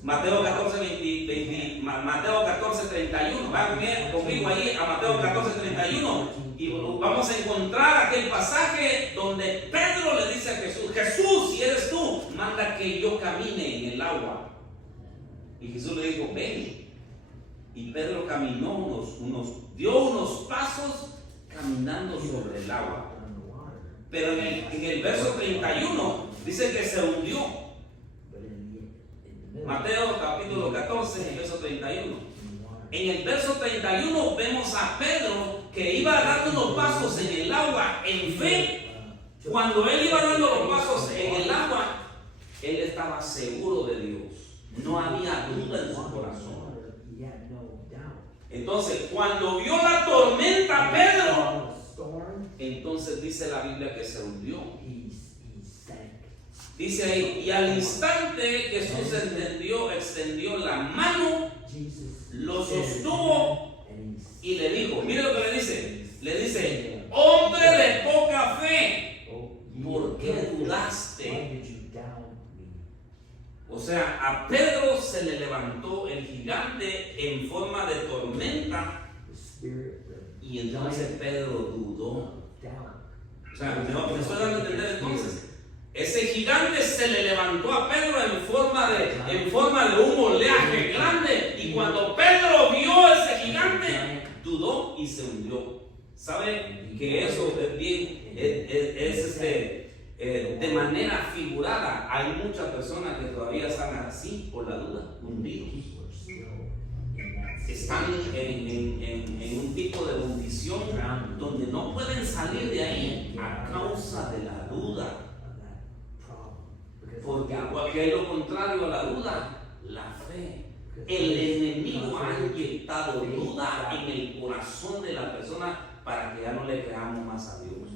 Mateo 14:31. Vayan conmigo ahí a Mateo 14:31 y vamos a encontrar aquel pasaje donde Pedro le dice a Jesús: Jesús, si eres tú, manda que yo camine en el agua. Y Jesús le dijo: ven. Y Pedro caminó unos dio unos pasos caminando sobre el agua. On the water. Pero en el verso 31 dice que se hundió. But in the middle. Mateo capítulo 14, el verso 31. In the water. En el verso 31 vemos a Pedro que iba dando unos pasos en el agua en fe. Cuando él iba dando los pasos en el agua, él estaba seguro de Dios. No había duda en su corazón. He had no doubt. Entonces, cuando vio la tormenta Pedro, Saw the storm, entonces dice la Biblia que se hundió. he sank. Dice ahí, y al instante Jesús extendió la mano, Jesus lo sostuvo and y le dijo, mire lo que le dice. Le dice, hombre de poca fe, ¿por qué dudaste? Why did you doubt me? O sea, a Pedro se le levantó el gigante en forma de tormenta The spirit of y entonces Pedro dudó. doubt. O sea, me estoy dando a entender entonces. Ese gigante se le levantó a Pedro en forma de un oleaje grande, y cuando Pedro vio ese gigante, dudó y se hundió. ¿Sabe que eso es bien, de manera figurada? Hay muchas personas que todavía están así por la duda, hundidos. People are still in that Están en un tipo de hundición donde no pueden salir de ahí a causa de la duda. of that problem. Because Porque es lo contrario a la duda, la fe. El enemigo ha inyectado duda en el corazón de la persona para que ya no le creamos más a Dios.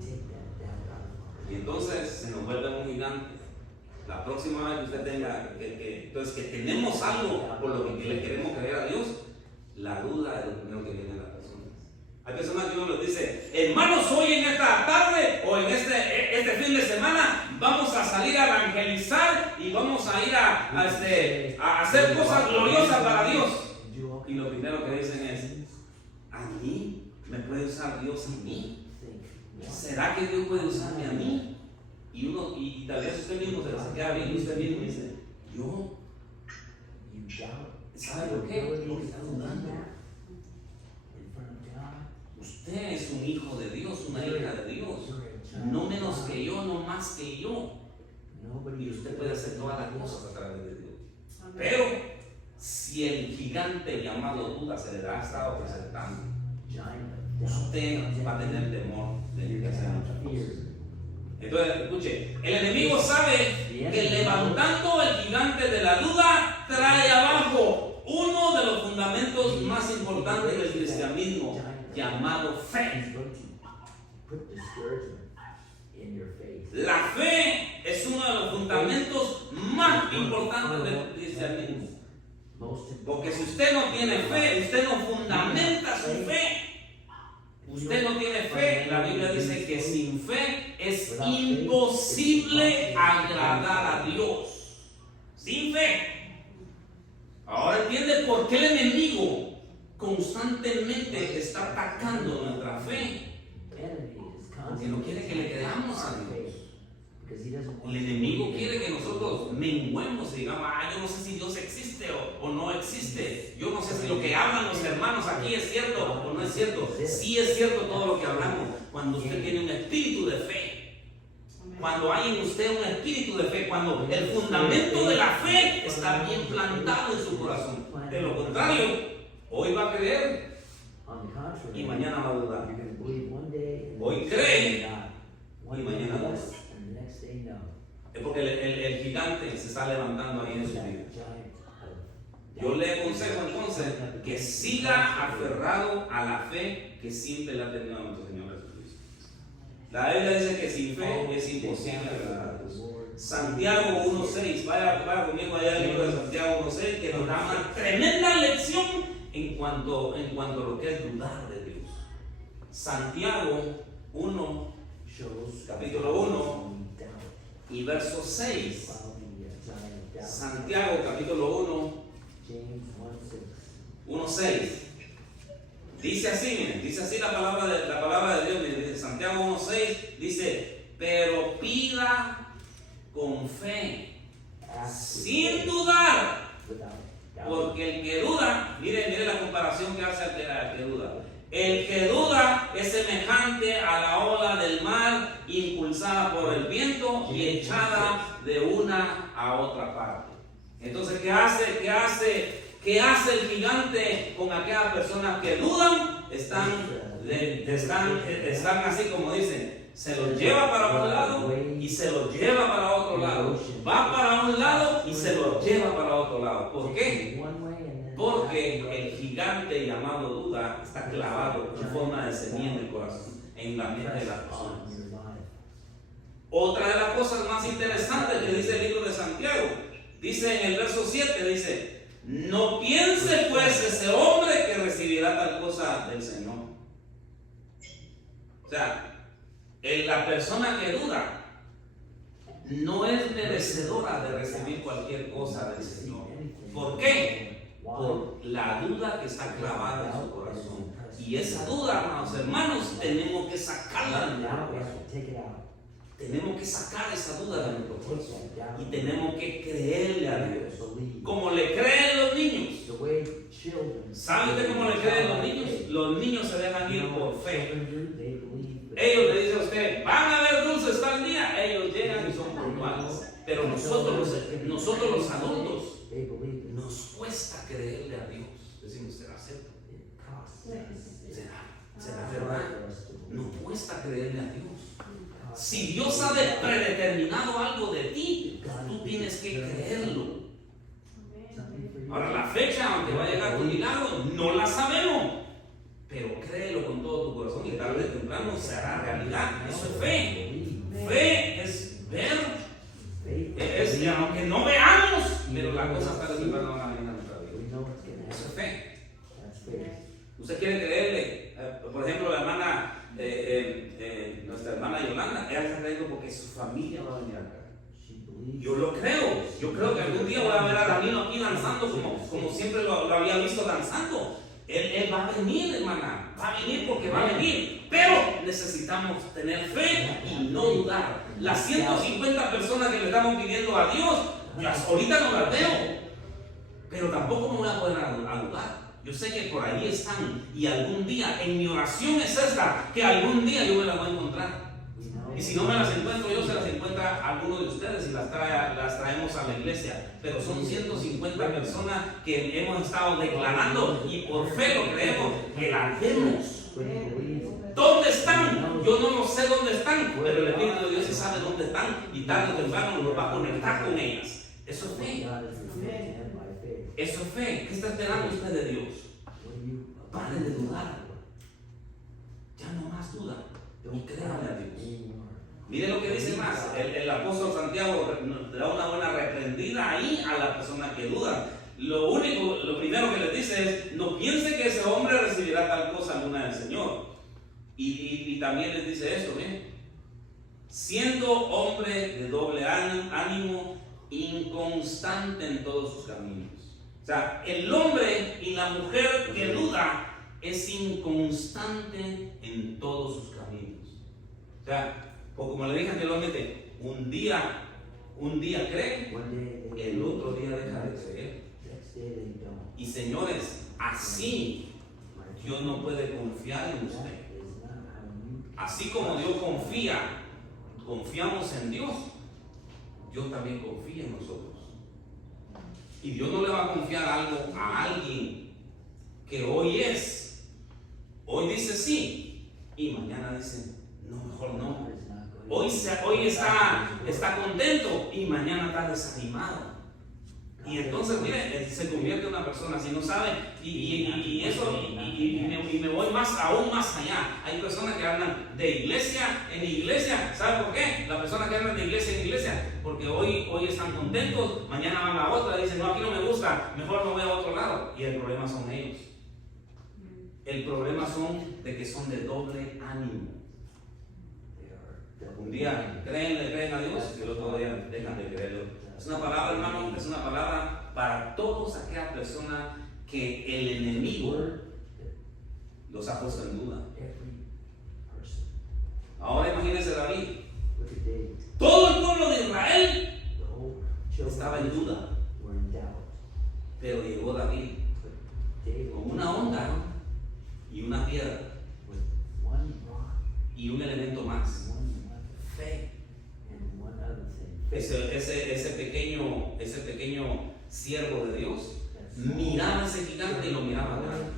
take that doubt out of Y entonces se nos vuelve un gigante. La próxima vez que usted tenga entonces que tenemos algo por lo que le queremos creer a Dios, la duda es lo primero que viene a las personas. Hay personas que uno les dice, hermanos, hoy en esta tarde o en este fin de semana vamos a salir a evangelizar y vamos a ir a hacer cosas gloriosas para Dios. Y lo primero que dicen es, ¿a mí? ¿Me puede usar Dios a mí? ¿Será que Dios puede usarme a mí? Y tal vez usted mismo se queda bien, usted mismo dice, yo, ¿sabe por qué? Porque está dudando. Usted es un hijo de Dios, una hija de Dios, no menos que yo, no más que yo. Y usted puede hacer todas las cosas a través de Dios. Pero si el gigante llamado duda se le ha estado presentando, usted va a tener temor de hacer muchas cosas. Entonces, escuche, el enemigo sabe que levantando el gigante de la duda trae abajo uno de los fundamentos más importantes del cristianismo, llamado fe. La fe es uno de los fundamentos más importantes del cristianismo. Porque si usted no tiene fe, usted no fundamenta su fe. Usted no tiene fe, la Biblia dice que sin fe es imposible agradar a Dios. Sin fe. Ahora entiende por qué el enemigo constantemente está atacando nuestra fe. Porque no quiere que le creamos a Dios. El enemigo quiere que nosotros menguemos y digamos, yo no sé si Dios existe o no existe. Yo no sé si lo que hablan los hermanos aquí es cierto o no es cierto. Sí es cierto todo lo que hablamos. Cuando usted tiene un espíritu de fe, cuando hay en usted un espíritu de fe, cuando el fundamento de la fe está bien plantado en su corazón. De lo contrario, hoy va a creer y mañana va a dudar. Hoy cree y mañana duda. Es porque el gigante se está levantando ahí en su vida. Yo le aconsejo entonces que siga aferrado a la fe que siempre le ha tenido a nuestro Señor Jesucristo. La Biblia dice que sin fe es imposible agradar a Dios. Santiago 1.6, vaya conmigo allá al libro de Santiago 1.6, que nos da una tremenda lección en cuanto a lo que es dudar de Dios. Santiago 1, capítulo 1 y verso 6. Santiago capítulo 1:6. Dice así, miren, dice así la palabra de Dios, miren, dice Santiago 1:6, dice, pero pida con fe, sin dudar, Porque el que duda, mire la comparación que hace al que duda. El que duda es semejante a la ola del mar impulsada por el viento y echada de una a otra parte. Entonces, ¿qué hace el gigante con aquellas personas que dudan? Están así como dicen, se los lleva para un lado y se los lleva para otro lado. Va para un lado y se los lleva para otro lado. ¿Por qué? Porque el gigante llamado duda está clavado en forma de semilla en el corazón, en la mente de las personas. Otra de las cosas más interesantes que dice el libro de Santiago, dice en el verso 7, dice: no piense pues ese hombre que recibirá tal cosa del Señor. O sea, la persona que duda no es merecedora de recibir cualquier cosa del Señor. ¿Por qué? Por la duda que está clavada en su corazón. Y esa duda, hermanos, tenemos que sacarla de nuestro corazón. Tenemos que sacar esa duda de nuestro corazón. Y tenemos que creerle a Dios. Como le creen los niños. ¿Sabe usted cómo le creen los niños? Los niños se dejan ir por fe. Ellos le dicen a usted, van a haber dulces tal día. Ellos llegan y son puntuales. Pero nosotros los adultos, nos cuesta creerle a Dios. Decimos, ¿será cierto? ¿Será verdad? Nos cuesta creerle a Dios. Si Dios ha predeterminado algo de ti, tú tienes que creerlo. Ahora, la fecha aunque va a llegar tu milagro, no la sabemos. Pero créelo con todo tu corazón y tarde o temprano se hará realidad. Eso es fe. Fe es ver. Es aunque no veamos, pero las cosas tarde o temprano van a venir a nuestra vida. Eso es fe. Usted quiere creerle, por ejemplo, la hermana, nuestra hermana Yolanda, ella está creyendo porque su familia va a venir acá. Yo lo creo. Yo creo que algún día voy a ver a Danilo aquí danzando como siempre lo había visto danzando. Él va a venir, hermana. Va a venir porque va a venir. Pero necesitamos tener fe y no dudar. Las 150 personas que le estamos pidiendo a Dios, ahorita no las veo. Pero tampoco me voy a poder dudar. Yo sé que por ahí están. Y algún día, en mi oración es esta, que algún día yo me las voy a encontrar. Y si no me las encuentro yo, se las encuentra alguno de ustedes y las traemos a la iglesia. Pero son 150 personas que hemos estado declarando y por fe lo creemos que las vemos. ¿Dónde están? Yo no lo sé dónde están, pero el Espíritu de Dios sí sabe dónde están y tarde o temprano nos va a conectar con ellas. Eso es fe. Eso es fe. ¿Qué está esperando usted de Dios? Pare de dudar. Ya no más duda. Y créale a Dios. Mire lo que dice más. El apóstol Santiago le da una buena reprendida ahí a la persona que duda. Lo primero que les dice es: no piense que ese hombre recibirá tal cosa alguna del Señor. Y también les dice esto, ¿bien? Siendo hombre de doble ánimo, inconstante en todos sus caminos. O sea, el hombre y la mujer que duda es inconstante en todos sus caminos. O sea, como le dije anteriormente, un día cree, el otro día deja de creer. Y señores, así Dios no puede confiar en usted. Así como Dios confiamos en Dios, Dios también confía en nosotros. Y Dios no le va a confiar algo a alguien que hoy dice sí y mañana dice no, mejor no. Hoy está contento y mañana está desanimado. Y entonces, mire, se convierte en una persona si no sabe. Y me voy aún más allá. Hay personas que andan de iglesia en iglesia. ¿Sabe por qué? Las personas que andan de iglesia en iglesia, porque hoy están contentos, mañana van a otra, dicen, no, aquí no me gusta, mejor me voy a otro lado. Y el problema son ellos. El problema son de que son de doble ánimo. Un día creen a Dios y el otro día dejan de creerlo. Es una palabra, hermano, es una palabra para todas aquellas personas que el enemigo los ha puesto en duda. Ahora imagínense David. Todo el pueblo de Israel estaba en duda. Pero llegó ese pequeño siervo de Dios, miraba a ese gigante y lo miraba grande.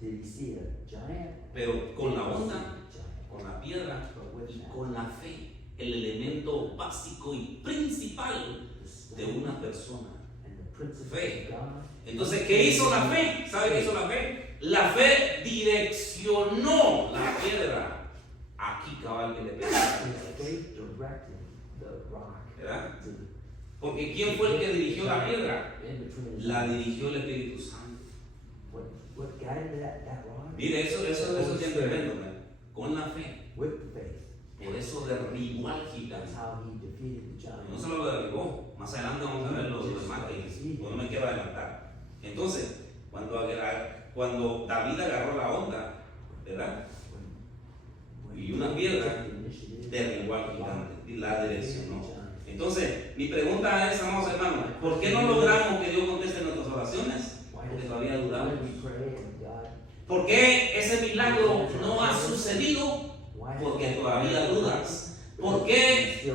Did he see a giant? Pero con la onda, Giant. con la piedra But with y that, con la fe, el elemento básico y principal the de stone una persona. and the principle Fe. of God. Entonces, ¿qué hizo la fe? ¿Sabe qué hizo la fe? La fe direccionó la piedra aquí, cabal, que le pegaba. His faith directed the rock ¿Verdad? to the Porque ¿quién fue el que dirigió la piedra? in between the La dirigió el Espíritu Santo. what guided that rock Mire, eso es bien tremendo, man. Con la fe. with the faith. Por eso derribó al That's gigante. how he defeated the giant. No solo lo derribó, más adelante vamos a ver los demás que no me quiero adelantar. Entonces, cuando David agarró la onda, ¿verdad? Y una piedra derribó al gigante y la direccionó. Entonces, mi pregunta es, amados hermanos, ¿por qué no logramos que Dios conteste nuestras oraciones? Porque todavía dudamos. ¿Por qué ese milagro no ha sucedido? Porque todavía dudas. ¿Por qué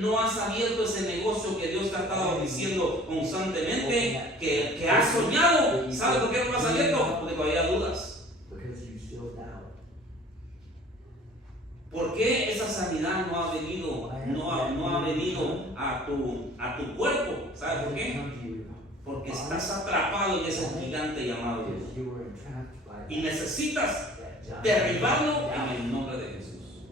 no has abierto ese negocio que Dios te ha estado diciendo constantemente, que has soñado? ¿Sabes por qué no lo has abierto? Porque todavía dudas. ¿Por qué esa sanidad no ha venido a tu cuerpo? ¿Sabes por qué? Porque estás atrapado en ese gigante llamado Dios. Y necesitas derribarlo en el nombre de Jesús.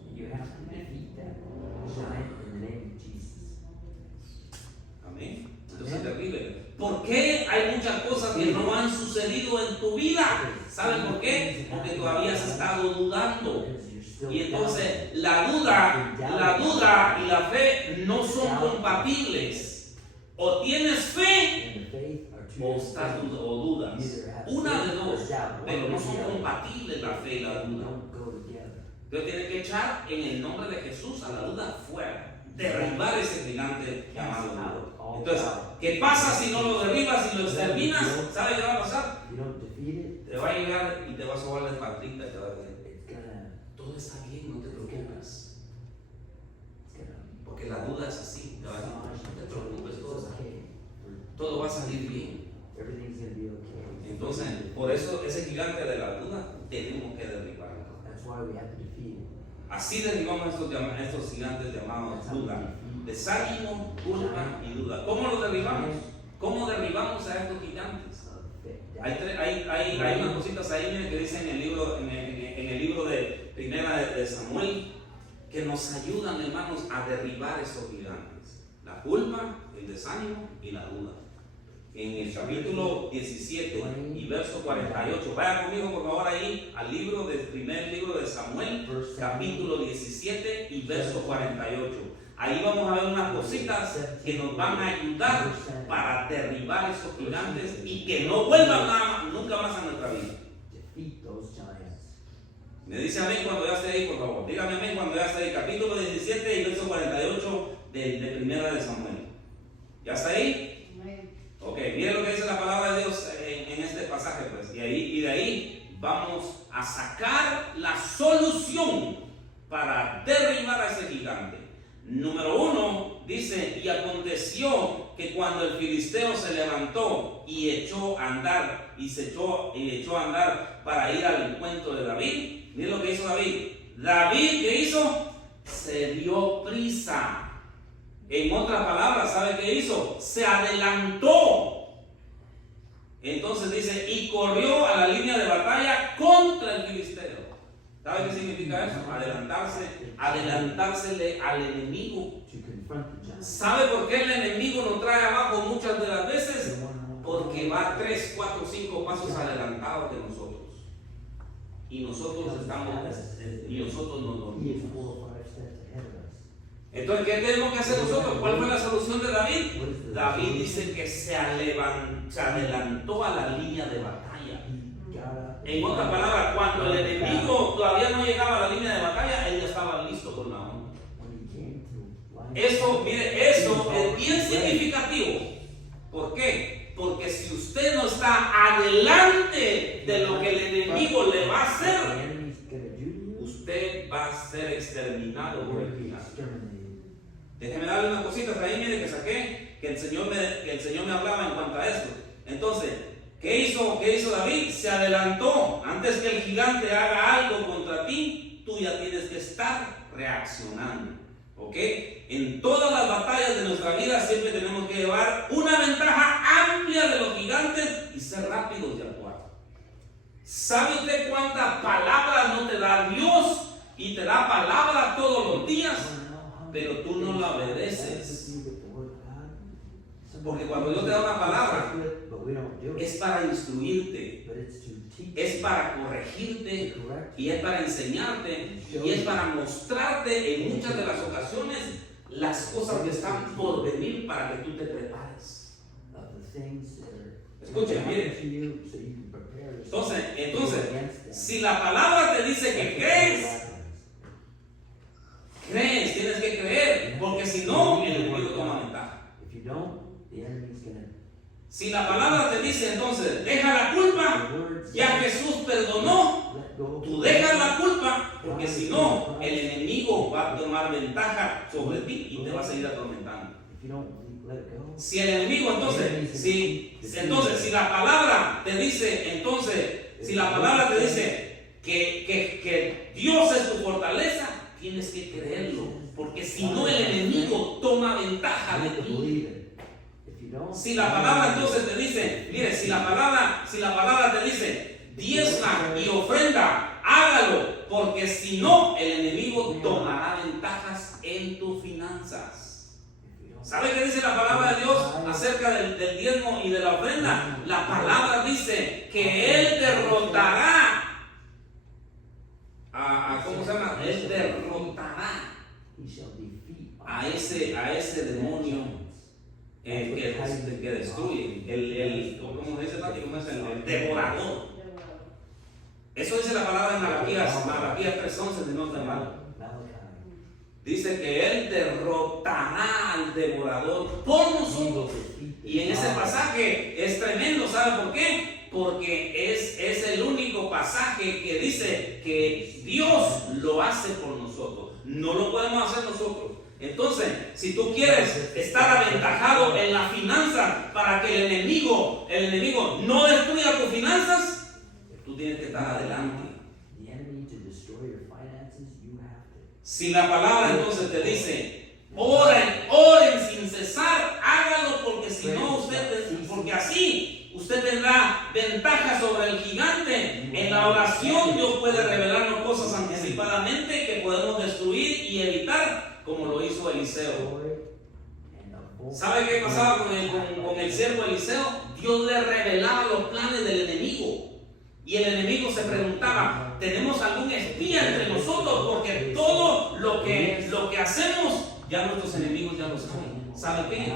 Amén. Entonces terrible. ¿Por qué hay muchas cosas que no han sucedido en tu vida? ¿Saben por qué? Porque todavía has estado dudando. Y entonces la duda y la fe no son compatibles. O tienes fe o dudas. Una de dos, pero no son compatibles la fe y la duda. Entonces tienes que echar en el nombre de Jesús a la duda fuera. Derribar ese gigante llamado duda. Entonces, ¿qué pasa si no lo derribas y lo exterminas? ¿Sabes qué va a pasar? Te va a llegar y te va a sobar la espaldita y te va a decir, todo está bien, no te preocupes. Porque la duda es así. Te va a decir, no te preocupes, todo va a salir bien. Entonces, por eso ese gigante de la duda tenemos que derribarlo. Así derribamos estos gigantes llamados duda, desánimo, culpa y duda. ¿Cómo los derribamos? ¿Cómo derribamos a estos gigantes? Hay unas cositas ahí, miren, que dicen en el libro de Primera de Samuel, que nos ayudan, hermanos, a derribar esos gigantes. La culpa, el desánimo y la duda. En el capítulo 17 y verso 48. Vaya conmigo por favor ahí al primer libro de Samuel, capítulo 17 y verso 48. Ahí vamos a ver unas cositas que nos van a ayudar para derribar esos gigantes y que no vuelvan nunca más a nuestra vida. Me dice amén cuando ya esté ahí, por favor. Dígame amén cuando ya esté ahí. Capítulo 17 y verso 48 de Primera de Samuel. ¿Ya está ahí? Ok, mire lo que dice la palabra de Dios en este pasaje, pues. Y de ahí vamos a sacar la solución para derribar a ese gigante. Número 1 dice: y aconteció que cuando el filisteo se levantó y echó a andar, para ir al encuentro de David, mire lo que hizo David. David, ¿qué hizo? Se dio prisa. En otras palabras, ¿sabe qué hizo? Se adelantó. Entonces dice, y corrió a la línea de batalla contra el filisteo. ¿Sabe qué significa eso? Adelantársele al enemigo. ¿Sabe por qué el enemigo nos trae abajo muchas de las veces? Porque va 3, 4, 5 pasos adelantados de nosotros. Y nosotros nos dormimos. Entonces, ¿qué tenemos que hacer nosotros? ¿Cuál fue la solución de David? David dice que se adelantó a la línea de batalla. En otras palabras, cuando el enemigo todavía no llegaba a la línea de batalla, él ya estaba listo con la onda. Eso es bien significativo. ¿Por qué? Porque si usted no está adelante de lo que el enemigo le va a hacer, usted va a ser exterminado por el gigante. Déjeme darle unas cositas ahí, mire, que saqué, que el Señor me hablaba en cuanto a esto. Entonces, ¿qué hizo David? Se adelantó. Antes que el gigante haga algo contra ti, tú ya tienes que estar reaccionando. ¿Ok? En todas las batallas de nuestra vida siempre tenemos que llevar una ventaja amplia de los gigantes y ser rápidos de actuar. ¿Sabe usted cuántas palabras no te da Dios? Y te da palabra todos los días, pero tú no la obedeces. Porque cuando Dios te da una palabra, es para instruirte, es para corregirte, y es para enseñarte, y es para mostrarte en muchas de las ocasiones las cosas que están por venir para que tú te prepares. Escuchen, miren. Entonces, si la palabra te dice que crees, tienes que creer, porque si no, el enemigo toma ventaja. Si la palabra te dice entonces, deja la culpa, ya Jesús perdonó, tú dejas la culpa, porque si no, el enemigo va a tomar ventaja sobre ti y te va a seguir atormentando. Si el enemigo entonces, si la palabra te dice, que Dios es tu fortaleza, tienes que creerlo, porque si no, el enemigo toma ventaja de ti. Si la palabra entonces te dice, mire, si la palabra te dice, diezma y ofrenda, hágalo, porque si no, el enemigo tomará ventajas en tus finanzas. ¿Sabe qué dice la palabra de Dios acerca del diezmo y de la ofrenda? La palabra dice que Él derrotará ¿cómo se llama? Él derrotará a ese demonio que destruye, ¿cómo dice Tati? ¿Cómo es el devorador? Eso dice la palabra en Malaquías 3:11, si no estoy mal. Dice que Él derrotará al devorador por nosotros. Y en ese pasaje es tremendo, ¿sabe por qué? Porque es el único pasaje que dice que Dios lo hace por nosotros. No lo podemos hacer nosotros. Entonces, si tú quieres estar aventajado en la finanza para que el enemigo no destruya tus finanzas, tú tienes que estar adelante. Si la palabra entonces te dice, oren sin cesar, hágalo, porque si no, porque así usted tendrá ventaja sobre el gigante. En la oración Dios puede revelarnos cosas anticipadamente que podemos destruir y evitar, como lo hizo Eliseo. ¿Sabe qué pasaba con el siervo Eliseo? Dios le revelaba los planes del enemigo. Y el enemigo se preguntaba, ¿tenemos algún espía entre nosotros? Porque todo lo que hacemos, ya nuestros enemigos ya lo saben. ¿Sabe qué?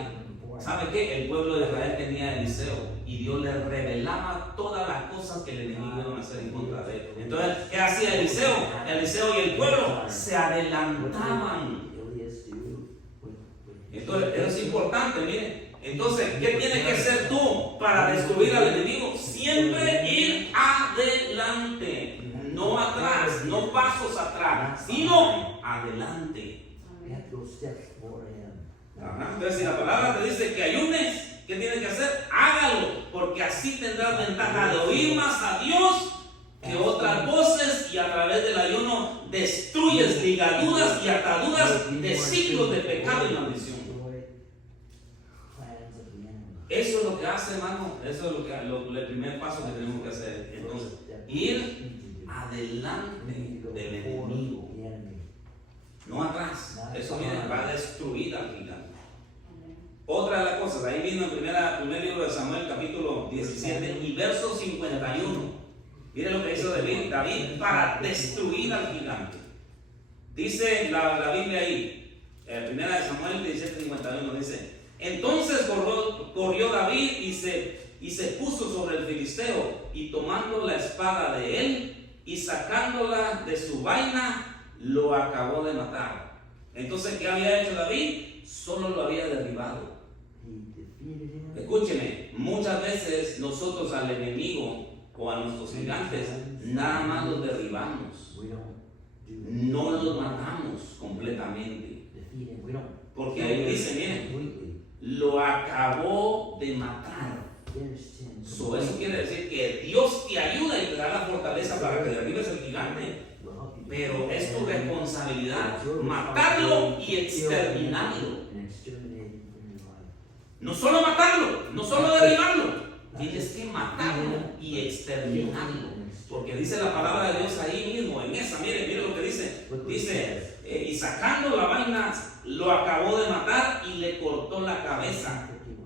¿Sabe qué? El pueblo de Israel tenía a Eliseo y Dios le revelaba todas las cosas que el enemigo iba a hacer en contra de él. Entonces, ¿qué hacía Eliseo? Eliseo y el pueblo se adelantaban. Entonces, eso es importante, miren. Entonces, ¿qué tienes que hacer tú para destruir al enemigo? Siempre ir adelante, no atrás, no pasos atrás, sino adelante. Entonces, si la palabra te dice que ayunes, ¿qué tienes que hacer? Hágalo, porque así tendrás ventaja de oír más a Dios que otras voces, y a través del ayuno destruyes ligaduras y ataduras de ciclos de pecado y maldición. Eso es lo que hace, hermano. Eso es el primer paso que tenemos que hacer. Entonces, ir adelante del enemigo, no atrás. Eso va a destruir al gigante. Otra de las cosas, ahí mismo en primer libro de Samuel, capítulo 17 y verso 51. Mire lo que hizo David para destruir al gigante. Dice la Biblia ahí, primera de Samuel 17:51, dice: entonces corrió David y se puso sobre el filisteo, y tomando la espada de él y sacándola de su vaina, lo acabó de matar. Entonces, ¿qué había hecho David? Solo lo había derribado. Escúcheme, muchas veces nosotros al enemigo o a nuestros gigantes nada más los derribamos, no los matamos completamente. ¿Por qué? lo acabó de matar. Finished him. So, eso quiere decir que Dios te ayuda y te da la fortaleza para que derribes el gigante, Will help you pero es tu defeat responsabilidad It's your matarlo y responsibility to kill him exterminarlo. and exterminate him from your life. No solo matarlo, no solo derribarlo, tienes que matarlo y exterminarlo. Porque dice la palabra de Dios ahí mismo, en esa, mire lo que dice. Dice, y sacando la vaina, lo acabó de matar y le cortó la cabeza. 51.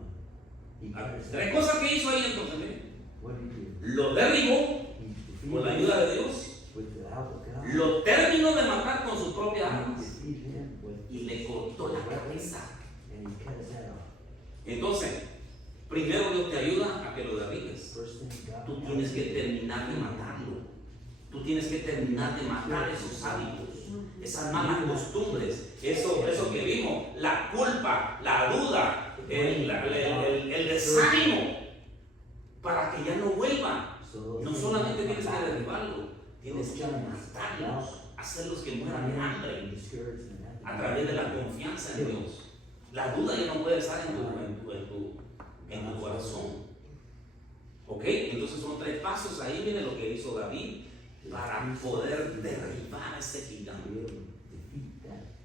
He cut his Tres head. cosas que hizo ahí entonces, mire. What did he do? Lo derribó He defeated con la him ayuda de Dios, with the help of God. lo terminó de matar con sus propias He armas defeated him with y le cortó la cabeza. and he cut his head off. Entonces, primero Dios te ayuda a que lo derribes. First thing God Tú tienes que terminar de matarlo. Tú tienes que terminar de matar esos hábitos, esas malas costumbres, eso que vimos, la culpa, la duda, el desánimo, para que ya no vuelva. So No solamente tienes que derribarlo, tienes que matarlos, hacerlos que mueran de hambre a través de la confianza en Dios. La duda ya no puede estar en tu corazón. ¿Ok? Entonces son tres pasos. Ahí viene lo que hizo David para poder derribar a ese gigante.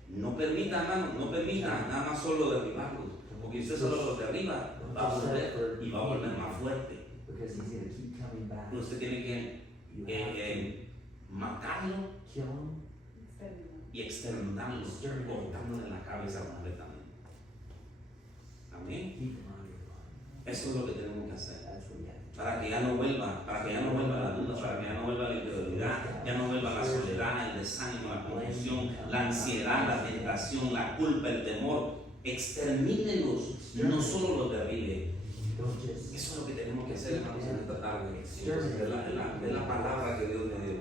No permita, hermano, no permita nada más solo derribarlos, porque si usted solo los derriba, va a volver y va a volver más fuerte. Because he's going to keep coming back. Pero usted tiene que You have to matarlo kill him. y exterminarlo, cortándole la cabeza completamente. Amén. Keep him out of your life. Eso es lo que tenemos que hacer. That's what you have to do. Para que ya no vuelva, la duda, para que ya no vuelva la incredulidad, ya no vuelva la soledad, el desánimo, la confusión, la ansiedad, la tentación, la culpa, el temor. Extermínelos, no solo los derribe. Don't just Eso es lo que tenemos que hacer, hermanos, en esta tarde. Es la palabra que Dios me dio.